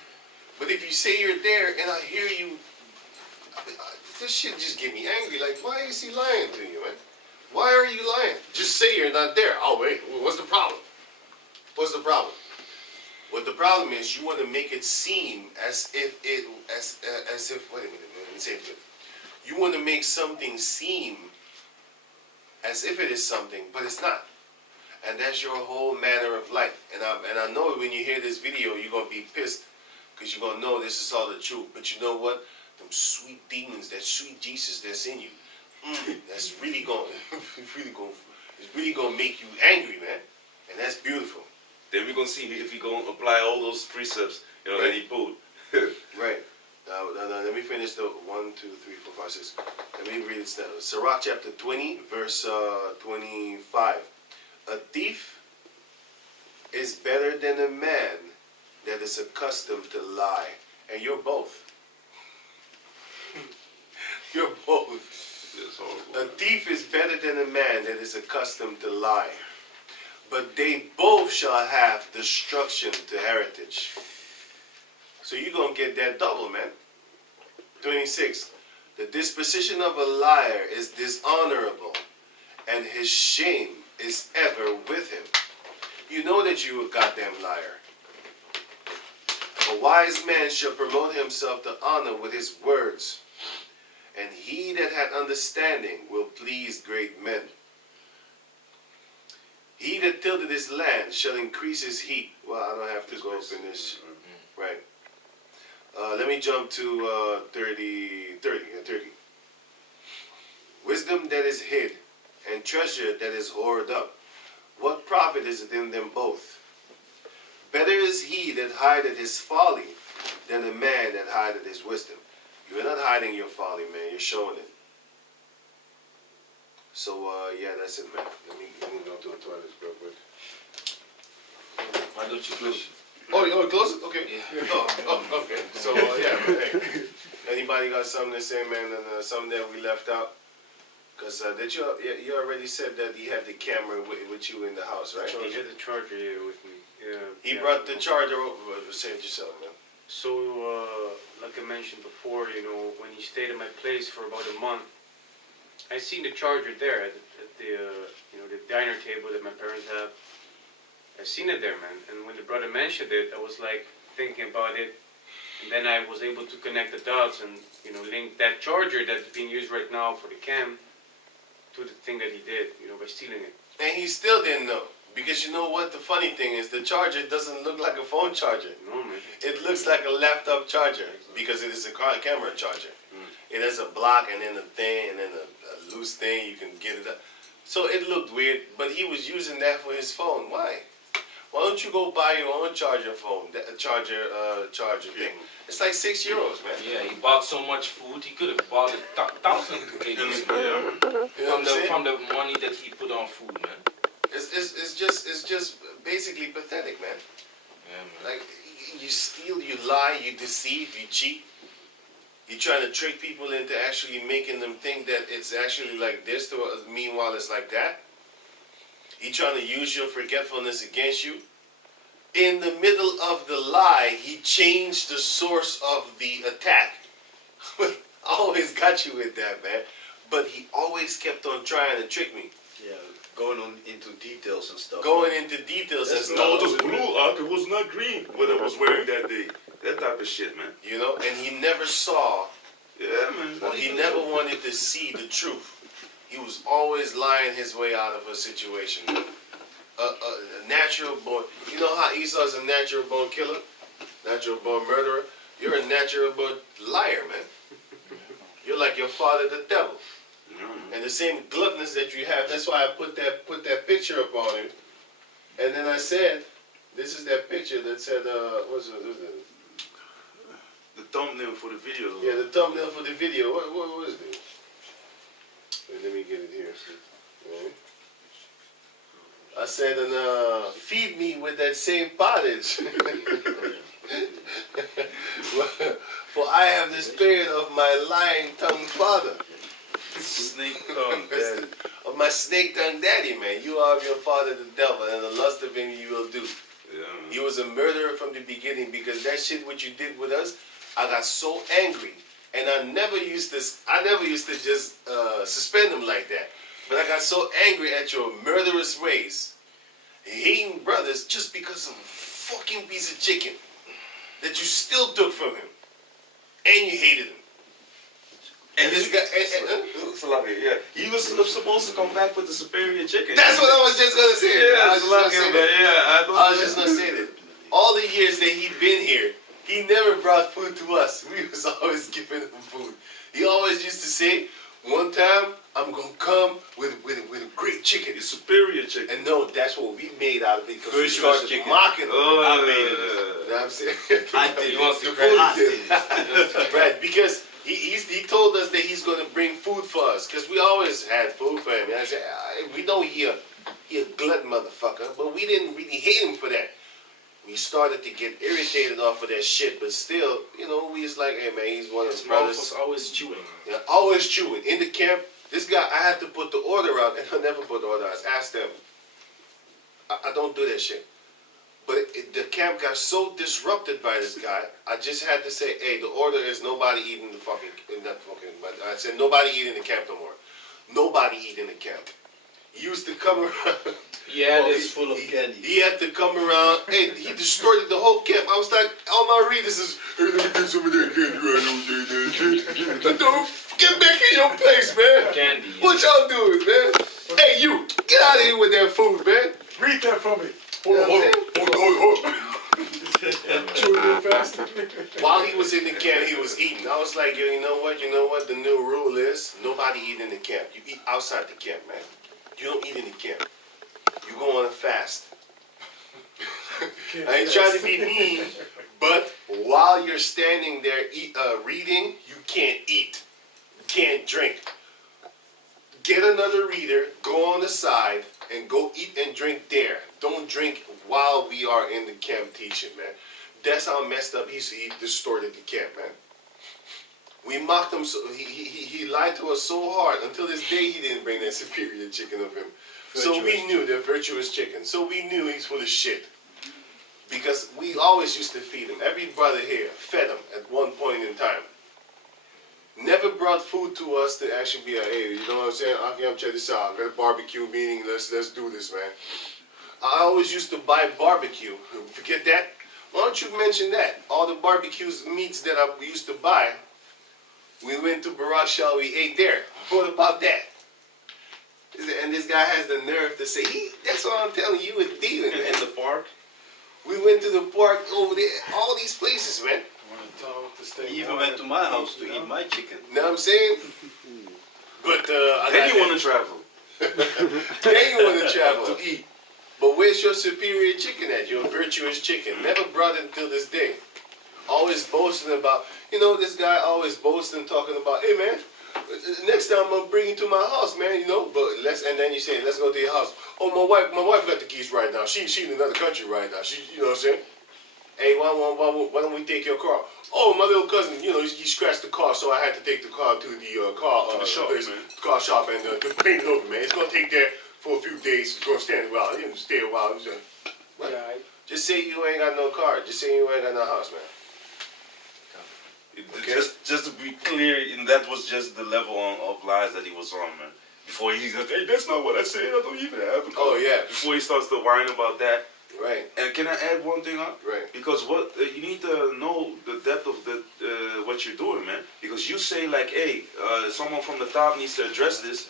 But if you say you're there and I hear you, this shit just get me angry. Like, why is he lying to you, man? Why are you lying? Just say you're not there. I'll wait. What's the problem? What's the problem? What the problem is, you want to make it seem as if wait a minute, let me say it again. You want to make something seem as if it is something, but it's not. And that's your whole manner of life. And I know when you hear this video, you're going to be pissed because you're going to know this is all the truth. But you know what? Them sweet demons, that sweet Jesus that's in you, that's really going, it's really going to make you angry, man. And that's beautiful. Then we're gonna see if he gonna apply all those precepts, you know, that he pulled. Right. Now, let me finish the 1, 2, 3, 4, 5, 6. Let me read it. Sirach chapter 20, verse 25. A thief is better than a man that is accustomed to lie. And you're both. You're both. That's horrible. A thief is better than a man that is accustomed to lie. But they both shall have destruction to heritage. So you're going to get that double, man. 26. The disposition of a liar is dishonorable, and his shame is ever with him. You know that you a goddamn liar. A wise man shall promote himself to honor with his words, and he that hath understanding will please great men. He that tilleth his land shall increase his heat. Well, I don't have to go finish. Right. Let me jump to 30. Wisdom that is hid, and treasure that is hoarded up. What profit is it in them both? Better is he that hideth his folly than a man that hideth his wisdom. You're not hiding your folly, man. You're showing it. So, yeah, that's it, man. Let me go to the toilet real quick. Why don't you close? Oh, you want to close it? Okay. Yeah. Oh, okay. So, yeah, man, hey. Anybody got something to say, man, and something that we left out? Because that you already said that he had the camera with you in the house, right? He had the charger here with me. Yeah. He brought the charger over. Say it yourself, man. So, like I mentioned before, you know, when he stayed at my place for about a month, I seen the charger there at the you know, the diner table that my parents have. I seen it there, man. And when the brother mentioned it, I was like thinking about it, and then I was able to connect the dots and, you know, link that charger that's being used right now for the cam to the thing that he did, you know, by stealing it. And he still didn't know. Because you know what the funny thing is? The charger doesn't look like a phone charger. No, man. It looks like a laptop charger because it is a camera charger. It has a block and then a thing and then a loose thing. You can get it up. So it looked weird, but he was using that for his phone. Why? Why don't you go buy your own charger phone, charger thing? It's like €6, man. Yeah, he bought so much food, he could have bought 1,000 kgs You know what I'm saying? from the money that he put on food, man. It's just basically pathetic, man. Yeah, man. Like you steal, you lie, you deceive, you cheat. You're trying to trick people into actually making them think that it's actually like this, meanwhile it's like that. He trying to use your forgetfulness against you. In the middle of the lie, he changed the source of the attack. I always got you with that, man. But he always kept on trying to trick me. Yeah, going on into details and stuff. Going into details and No, stuff. it was blue, it was not green. What I was wearing that day. That type of shit, man. You know, and he never saw, Yeah, man. or he never wanted to see the truth. He was always lying his way out of a situation. A natural born, you know how Esau's a natural born killer? Natural born murderer? You're a natural born liar, man. You're like your father, the devil. And the same gluttonous that you have, that's why I put that picture up on him. And then I said, this is that picture that said, what's it? The thumbnail for the video. Yeah, the thumbnail for the video. What is it? Wait, let me get it here. Right. I said, feed me with that same pottage. For I have the spirit of my lying-tongued father. Snake tongue, daddy. Of my snake-tongued daddy, man. You are of your father, the devil, and the lust of him you will do. Yeah. He was a murderer from the beginning because that shit what you did with us, I got so angry. And I never used to just suspend him like that. But I got so angry at your murderous ways, hating brothers just because of a fucking piece of chicken that you still took from him. And you hated him. And this guy, Yeah. He was supposed to come back with the superior chicken. that's what I was just gonna say. Yeah, I was just yeah. gonna say that. All the years that he'd been here, he never brought food to us. We was always giving him food. He always used to say, one time I'm gonna come with a great chicken. It's superior chicken. And no, that's what we made out of it because we Virtuous started chicken. mocking them. I made it. You know what I'm saying? I did. He wants the The credit. food did. Right, because he told us that he's gonna bring food for us, because we always had food for him. And I said, we know he a glutton motherfucker, but we didn't really hate him for that. We started to get irritated off of that shit, but still, you know, we was like, hey man, he's one of His his mouth brothers. was always chewing. Yeah, always chewing. In the camp, this guy, I had to put the order out, and I never put the order out. I asked them. I don't do that shit. But the camp got so disrupted by this guy, I just had to say, hey, the order is nobody eating the fucking, but I said nobody eating the camp no more. Nobody eating the camp. He used to come around. Yeah, Oh, this Full of candy. He had to come around, and he destroyed the whole camp. I was like, all my readers is, hey, let me get some of that candy right over there. Get back in your place, man. candy. What y'all doing, man? Hey, you, get out of here with that food, man. Read that for me. You know what I'm saying? Chew it real fast. While he was in the camp, he was eating. I was like, yo, you know what? The new rule is nobody eat in the camp. You eat outside the camp, man. You don't eat in the camp. You go on a fast. I ain't trying to be mean, but while you're standing there reading, you can't eat. You can't drink. Get another reader, go on the side, and go eat and drink there. Don't drink while we are in the camp teaching, man. That's how messed up he distorted the camp, man. We mocked him, so he lied to us so hard. Until this day, he didn't bring that superior chicken of him. So we knew the virtuous chicken. So we knew he's full of shit. Because we always used to feed him. Every brother here fed him at one point in time. Never brought food to us to actually be like, hey, you know what I'm saying? Okay, check this out. I got a barbecue meeting. Let's do this, man. I always used to buy barbecue. Forget that? Why don't you mention that? All the barbecues meats that I used to buy, we went to Barak Shah, we ate there. What about that? And this guy has the nerve to say, that's what I'm telling you, it's dealing, man. In the park. We went to the park over there, all these places, man. He even went to my house to eat my chicken. You know what I'm saying? But Then you want to travel. then you want to travel to eat. But where's your superior chicken at? Your virtuous chicken. Never brought it until this day. Always boasting about, this guy always boasting, talking about, hey man, next time I'm gonna bring you to my house, man, But and then you say, let's go to your house. Oh, my wife got the keys right now. She in another country right now. You know what I'm saying? Hey, why don't we take your car? Oh, my little cousin, he scratched the car, so I had to take the car to the car shop and to paint it over, man. It's gonna take there for a few days. It's gonna stay a while. Stay a while. Just say you ain't got no car. Just say you ain't got no house, man. Okay. Just to be clear, and that was just the level of lies that he was on, man. Before he's like, hey, that's not what I said. I don't even have a car. Oh yeah. Before he starts to whine about that. Right. And can I add one thing on? Right. Because what you need to know the depth of what you're doing, man. Because you say like, hey, someone from the top needs to address this,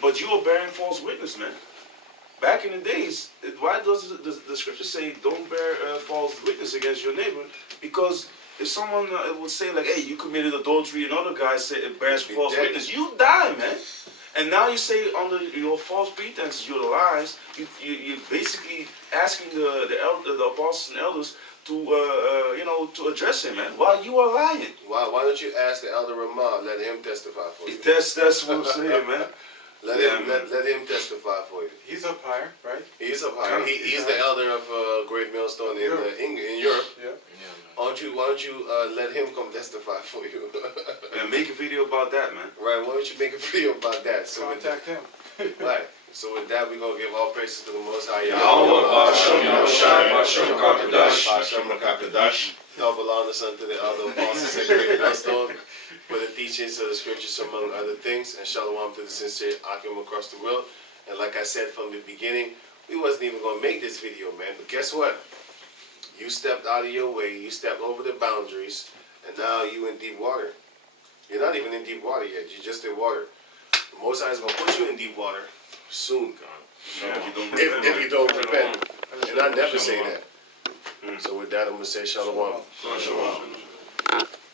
but you are bearing false witness, man. Back in the days, why does the scripture say don't bear false witness against your neighbor? Because if someone would say like, hey, you committed adultery, another guy bears false witness, you die, man. And now you say under your false pretenses, your lies, you're basically asking the apostles and elders to to address him, man. While you are lying. Why don't you ask the elder Ramah, let him testify for you? That's what I'm saying, man. Let him testify for you. He's up higher, right? He's up higher. He's the elder of Great Millstone in Europe. Yeah. Why don't you let him come testify for you? And make a video about that, man. Right. Why don't you make a video about that? So Contact him. right. So with that, we're gonna give all praises to the Most High. Help along us unto the other apostles at Great Millstone for the teachings of the scriptures, among other things, and shalom to the sincere Akim across the world. And like I said from the beginning, we wasn't even gonna make this video, man. But guess what? You stepped out of your way, you stepped over the boundaries, and now you in deep water. You're not even in deep water yet, you're just in water. The Most High is going to put you in deep water soon, if you don't repent. And I never say that. So with that, I'm going to say shalom. Shalom.